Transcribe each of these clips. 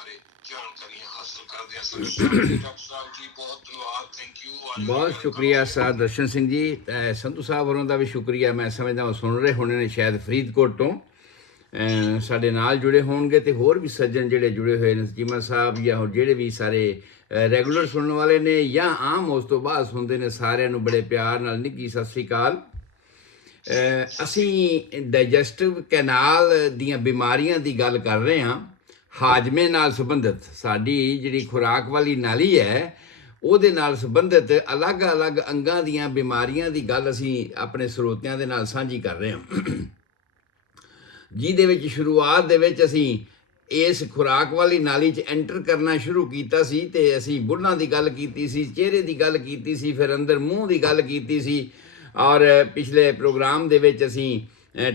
ਬਾਰੇ ਜਾਣਕਾਰੀਆਂ ਹਾਸਲ ਕਰਦੇ ਹਾਂ। ਡਾਕਟਰ ਸਾਹਿਬ ਜੀ ਬਹੁਤ ਧੰਨਵਾਦ, ਥੈਂਕ ਯੂ। ਬਹੁਤ ਸ਼ੁਕਰੀਆ ਸਰ ਦਰਸ਼ਨ ਸਿੰਘ ਜੀ। ਸੰਧੂ ਸਾਹਿਬ ਹੋਰਾਂ ਦਾ ਵੀ ਸ਼ੁਕਰੀਆ। ਮੈਂ ਸਮਝਦਾ ਉਹ ਸੁਣ ਰਹੇ ਹੋਣੇ ਨੇ ਸ਼ਾਇਦ ਫਰੀਦਕੋਟ ਤੋਂ ਸਾਡੇ ਨਾਲ ਜੁੜੇ ਹੋਣਗੇ, ਤੇ ਹੋਰ ਵੀ ਸੱਜਣ ਜਿਹੜੇ ਜੁੜੇ ਹੋਏ ਨੇ, ਚੀਮਾ ਸਾਹਿਬ ਜਾਂ ਹੋਰ ਜਿਹੜੇ ਵੀ ਸਾਰੇ ਰੈਗੂਲਰ ਸੁਣਨ ਵਾਲੇ ਨੇ ਜਾਂ ਆਮ ਉਸ ਤੋਂ ਬਾਅਦ ਸੁਣਦੇ ਨੇ, ਸਾਰਿਆਂ ਨੂੰ ਬੜੇ ਪਿਆਰ ਨਾਲ ਨਿੱਘੀ ਸਤਿ ਸ਼੍ਰੀ ਅਕਾਲ। ਅਸੀਂ ਡਾਈਜੈਸਟਿਵ ਕੈਨਾਲ ਦੀਆਂ ਬਿਮਾਰੀਆਂ ਦੀ ਗੱਲ ਕਰ ਰਹੇ ਹਾਂ, ਹਾਜ਼ਮੇ ਨਾਲ ਸੰਬੰਧਿਤ। ਸਾਡੀ ਜਿਹੜੀ ਖੁਰਾਕ ਵਾਲੀ ਨਾਲੀ ਹੈ ਉਹਦੇ ਨਾਲ ਸੰਬੰਧਿਤ ਅਲੱਗ-ਅਲੱਗ ਅੰਗਾਂ ਦੀਆਂ ਬਿਮਾਰੀਆਂ ਦੀ ਗੱਲ ਅਸੀਂ ਆਪਣੇ ਸਰੋਤਿਆਂ ਦੇ ਨਾਲ ਸਾਂਝੀ ਕਰ ਰਹੇ ਹਾਂ, ਜਿਹਦੇ ਵਿੱਚ ਸ਼ੁਰੂਆਤ ਦੇ ਵਿੱਚ ਅਸੀਂ ਇਸ ਖੁਰਾਕ ਵਾਲੀ ਨਾਲੀ 'ਚ ਐਂਟਰ ਕਰਨਾ ਸ਼ੁਰੂ ਕੀਤਾ ਸੀ, ਤੇ ਅਸੀਂ ਬੁੱਲ੍ਹਾਂ ਦੀ ਗੱਲ ਕੀਤੀ ਸੀ, ਚਿਹਰੇ ਦੀ ਗੱਲ ਕੀਤੀ ਸੀ, ਫਿਰ ਅੰਦਰ ਮੂੰਹ ਦੀ ਗੱਲ ਕੀਤੀ ਸੀ, ਔਰ ਪਿਛਲੇ ਪ੍ਰੋਗਰਾਮ ਦੇ ਵਿੱਚ ਅਸੀਂ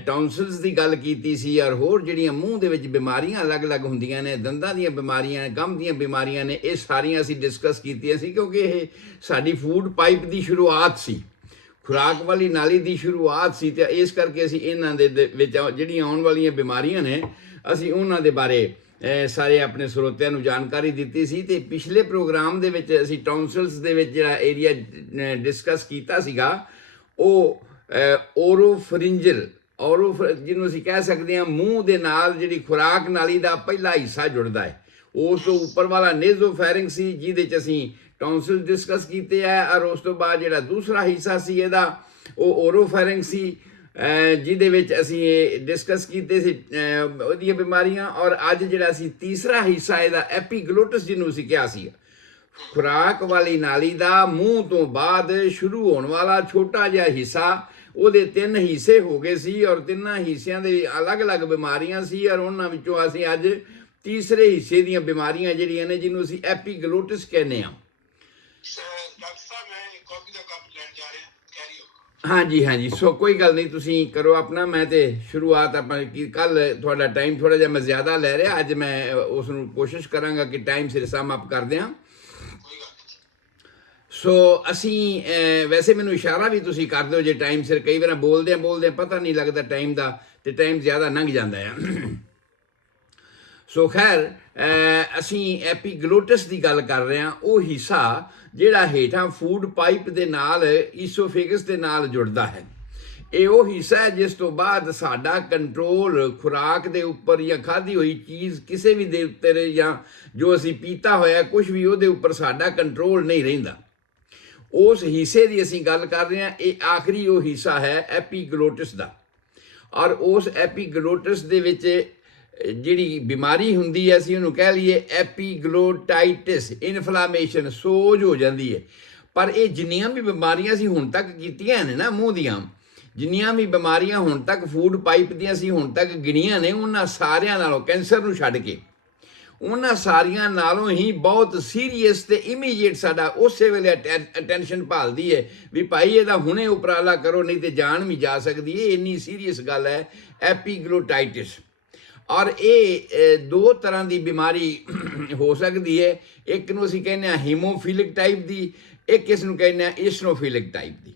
ਟੌਂਸਲਸ ਦੀ ਗੱਲ ਕੀਤੀ ਸੀ, ਔਰ ਹੋਰ ਜਿਹੜੀਆਂ ਮੂੰਹ ਦੇ ਵਿੱਚ ਬਿਮਾਰੀਆਂ ਅਲੱਗ-ਅਲੱਗ ਹੁੰਦੀਆਂ ਨੇ, ਦੰਦਾਂ ਦੀਆਂ ਬਿਮਾਰੀਆਂ, ਗਮ ਦੀਆਂ ਬਿਮਾਰੀਆਂ ਨੇ, ਇਹ ਸਾਰੀਆਂ ਅਸੀਂ ਡਿਸਕਸ ਕੀਤੀਆਂ ਸੀ, ਕਿਉਂਕਿ ਇਹ ਸਾਡੀ ਫੂਡ ਪਾਈਪ ਦੀ ਸ਼ੁਰੂਆਤ ਸੀ, ਖੁਰਾਕ ਵਾਲੀ ਨਾਲੀ ਦੀ ਸ਼ੁਰੂਆਤ ਸੀ, ਤੇ ਇਸ ਕਰਕੇ ਅਸੀਂ ਇਹਨਾਂ ਦੇ ਵਿੱਚ ਜਿਹੜੀਆਂ ਆਉਣ ਵਾਲੀਆਂ ਬਿਮਾਰੀਆਂ ਨੇ ਅਸੀਂ ਉਹਨਾਂ ਦੇ ਬਾਰੇ ਸਾਰੇ ਆਪਣੇ ਸਰੋਤਿਆਂ ਨੂੰ ਜਾਣਕਾਰੀ ਦਿੱਤੀ ਸੀ। ਤੇ ਪਿਛਲੇ ਪ੍ਰੋਗਰਾਮ ਦੇ ਵਿੱਚ ਅਸੀਂ ਟੌਂਸਲਸ ਦੇ ਵਿੱਚ ਜਿਹੜਾ ਏਰੀਆ ਡਿਸਕਸ ਕੀਤਾ ਸੀਗਾ ਉਹ ਓਰੋਫਰਿੰਜਲ ਜਿਹਨੂੰ ਅਸੀਂ ਕਹਿ ਸਕਦੇ ਹਾਂ ਮੂੰਹ ਦੇ ਨਾਲ ਜਿਹੜੀ ਖੁਰਾਕ ਨਾਲੀ ਦਾ ਪਹਿਲਾ ਹਿੱਸਾ ਜੁੜਦਾ ਹੈ, ਉਸ ਤੋਂ ਉੱਪਰ ਵਾਲਾ ਨੇਜ਼ੋਫੈਰਿੰਗ ਸੀ, ਜਿਹਦੇ 'ਚ ਅਸੀਂ ਟੌਂਸਲ ਡਿਸਕਸ ਕੀਤੇ ਹੈ, ਔਰ ਉਸ ਤੋਂ ਬਾਅਦ ਜਿਹੜਾ ਦੂਸਰਾ ਹਿੱਸਾ ਸੀ ਇਹਦਾ ਉਹ ਓਰੋਫੈਰਿੰਗ ਸੀ, ਜਿਹਦੇ ਵਿੱਚ ਅਸੀਂ ਇਹ ਡਿਸਕਸ ਕੀਤੇ ਸੀ ਉਹਦੀਆਂ ਬਿਮਾਰੀਆਂ। ਔਰ ਅੱਜ ਜਿਹੜਾ ਅਸੀਂ ਤੀਸਰਾ ਹਿੱਸਾ ਇਹਦਾ ਐਪੀਗਲੋਟਸ ਜਿਹਨੂੰ ਅਸੀਂ ਕਿਹਾ ਸੀ, ਖੁਰਾਕ ਵਾਲੀ ਨਾਲੀ ਦਾ ਮੂੰਹ ਤੋਂ ਬਾਅਦ ਸ਼ੁਰੂ ਹੋਣ ਵਾਲਾ ਛੋਟਾ ਜਿਹਾ ਹਿੱਸਾ, ਉਹਦੇ 3 ਹਿੱਸੇ ਹੋ ਗਏ ਸੀ, ਔਰ ਤਿੰਨਾਂ ਹਿੱਸਿਆਂ ਦੇ ਅਲੱਗ-ਅਲੱਗ ਬਿਮਾਰੀਆਂ ਸੀ, ਔਰ ਉਹਨਾਂ ਵਿੱਚੋਂ ਅਸੀਂ ਅੱਜ ਤੀਸਰੇ ਹਿੱਸੇ ਦੀਆਂ ਬਿਮਾਰੀਆਂ ਜਿਹੜੀਆਂ ਨੇ ਜਿਹਨੂੰ ਅਸੀਂ ਐਪੀਗਲੋਟਸ ਕਹਿੰਦੇ ਹਾਂ। ਡਾਕਟਰ ਸਾਹਿਬ ਮੈਂ ਕਾਫੀ ਦਾ ਕੱਪ ਲੈਣ ਜਾ ਰਿਹਾ, ਕੈਰੀ ਹੋ। ਹਾਂਜੀ, ਸੋ ਕੋਈ ਗੱਲ ਨਹੀਂ, ਤੁਸੀਂ ਕਰੋ ਆਪਣਾ। ਮੈਂ ਤੇ ਸ਼ੁਰੂਆਤ ਆਪਾਂ ਕੱਲ ਤੁਹਾਡਾ ਟਾਈਮ ਥੋੜ੍ਹਾ ਜਿਹਾ ਮੈਂ ਜ਼ਿਆਦਾ ਲੈ ਰਿਹਾ, ਅੱਜ ਮੈਂ ਉਸ ਨੂੰ ਕੋਸ਼ਿਸ਼ ਕਰਾਂਗਾ ਕਿ ਟਾਈਮ ਸਿਰ ਸਮ ਅਪ ਕਰਦੇ ਹਾਂ। ਸੋ ਅਸੀਂ ਵੈਸੇ ਮੈਨੂੰ ਇਸ਼ਾਰਾ ਵੀ ਤੁਸੀਂ ਕਰ ਦਿਓ ਜੇ ਟਾਈਮ ਸਿਰ, ਕਈ ਵਾਰ ਬੋਲਦੇ ਪਤਾ ਨਹੀਂ ਲੱਗਦਾ ਟਾਈਮ ਦਾ, ਤੇ ਟਾਈਮ ਜ਼ਿਆਦਾ ਲੰਘ ਜਾਂਦਾ ਹੈ। ਸੋ ਖੈਰ ਅਸੀਂ ਐਪੀਗਲੋਟਸ ਦੀ ਗੱਲ ਕਰ ਰਹੇ ਹਾਂ, ਉਹ ਹਿੱਸਾ ਜਿਹੜਾ ਹੇਠਾਂ ਫੂਡ ਪਾਈਪ ਦੇ ਨਾਲ ਈਸੋਫੇਗਸ ਦੇ ਨਾਲ ਜੁੜਦਾ ਹੈ। ਇਹ ਉਹ ਹਿੱਸਾ ਹੈ ਜਿਸ ਤੋਂ ਬਾਅਦ ਸਾਡਾ ਕੰਟਰੋਲ ਖੁਰਾਕ ਦੇ ਉੱਪਰ ਜਾਂ ਖਾਧੀ ਹੋਈ ਚੀਜ਼ ਕਿਸੇ ਵੀ ਦੇ ਉੱਤੇ ਜਾਂ ਜੋ ਅਸੀਂ ਪੀਤਾ ਹੋਇਆ ਕੁਝ ਵੀ, ਉਹਦੇ ਉੱਪਰ ਸਾਡਾ ਕੰਟਰੋਲ ਨਹੀਂ ਰਹਿੰਦਾ। ਉਸ ਹਿੱਸੇ ਦੀ ਅਸੀਂ ਗੱਲ ਕਰ ਰਹੇ ਹਾਂ। ਇਹ ਆਖਰੀ ਉਹ ਹਿੱਸਾ ਹੈ ਐਪੀਗਲੋਟਸ ਦਾ, ਔਰ ਉਸ ਐਪੀਗਲੋਟਸ ਦੇ ਵਿੱਚ ਜਿਹੜੀ ਬਿਮਾਰੀ ਹੁੰਦੀ ਹੈ ਅਸੀਂ ਉਹਨੂੰ ਕਹਿ ਲਈਏ ਐਪੀਗਲੋਟਾਈਟਿਸ, ਇਨਫਲਾਮੇਸ਼ਨ, ਸੋਜ ਹੋ ਜਾਂਦੀ ਹੈ। ਪਰ ਇਹ ਜਿੰਨੀਆਂ ਵੀ ਬਿਮਾਰੀਆਂ ਅਸੀਂ ਹੁਣ ਤੱਕ ਕੀਤੀਆਂ ਨੇ ਨਾ ਮੂੰਹ ਦੀਆਂ, ਜਿੰਨੀਆਂ ਵੀ ਬਿਮਾਰੀਆਂ ਹੁਣ ਤੱਕ ਫੂਡ ਪਾਈਪ ਦੀਆਂ ਅਸੀਂ ਹੁਣ ਤੱਕ ਗਿਣੀਆਂ ਨੇ, ਉਹਨਾਂ ਸਾਰਿਆਂ ਨਾਲੋਂ, ਕੈਂਸਰ ਨੂੰ ਛੱਡ ਕੇ, ਉਹਨਾਂ ਸਾਰੀਆਂ ਨਾਲੋਂ ਹੀ ਬਹੁਤ ਸੀਰੀਅਸ ਤੇ ਇਮੀਡੀਏਟ ਸਾਡਾ ਉਸੇ ਵੇਲੇ ਅਟੈਂਸ਼ਨ ਭਾਲਦੀ ਹੈ ਵੀ ਭਾਈ ਇਹਦਾ ਹੁਣੇ ਉਪਰਾਲਾ ਕਰੋ, ਨਹੀਂ ਤੇ ਜਾਨ ਵੀ ਜਾ ਸਕਦੀ ਹੈ। ਇੰਨੀ ਸੀਰੀਅਸ ਗੱਲ ਹੈ ਐਪੀਗਲੋਟਾਈਟਿਸ। ਔਰ ਇਹ 2 ਤਰ੍ਹਾਂ ਦੀ ਬਿਮਾਰੀ ਹੋ ਸਕਦੀ ਹੈ, ਇੱਕ ਨੂੰ ਅਸੀਂ ਕਹਿੰਦੇ ਹਾਂ ਹੀਮੋਫੀਲਿਕ ਟਾਈਪ ਦੀ, ਇੱਕ ਇਸ ਨੂੰ ਕਹਿੰਦੇ ਹਾਂ ਇਸਨੋਫੀਲਿਕ ਟਾਈਪ ਦੀ।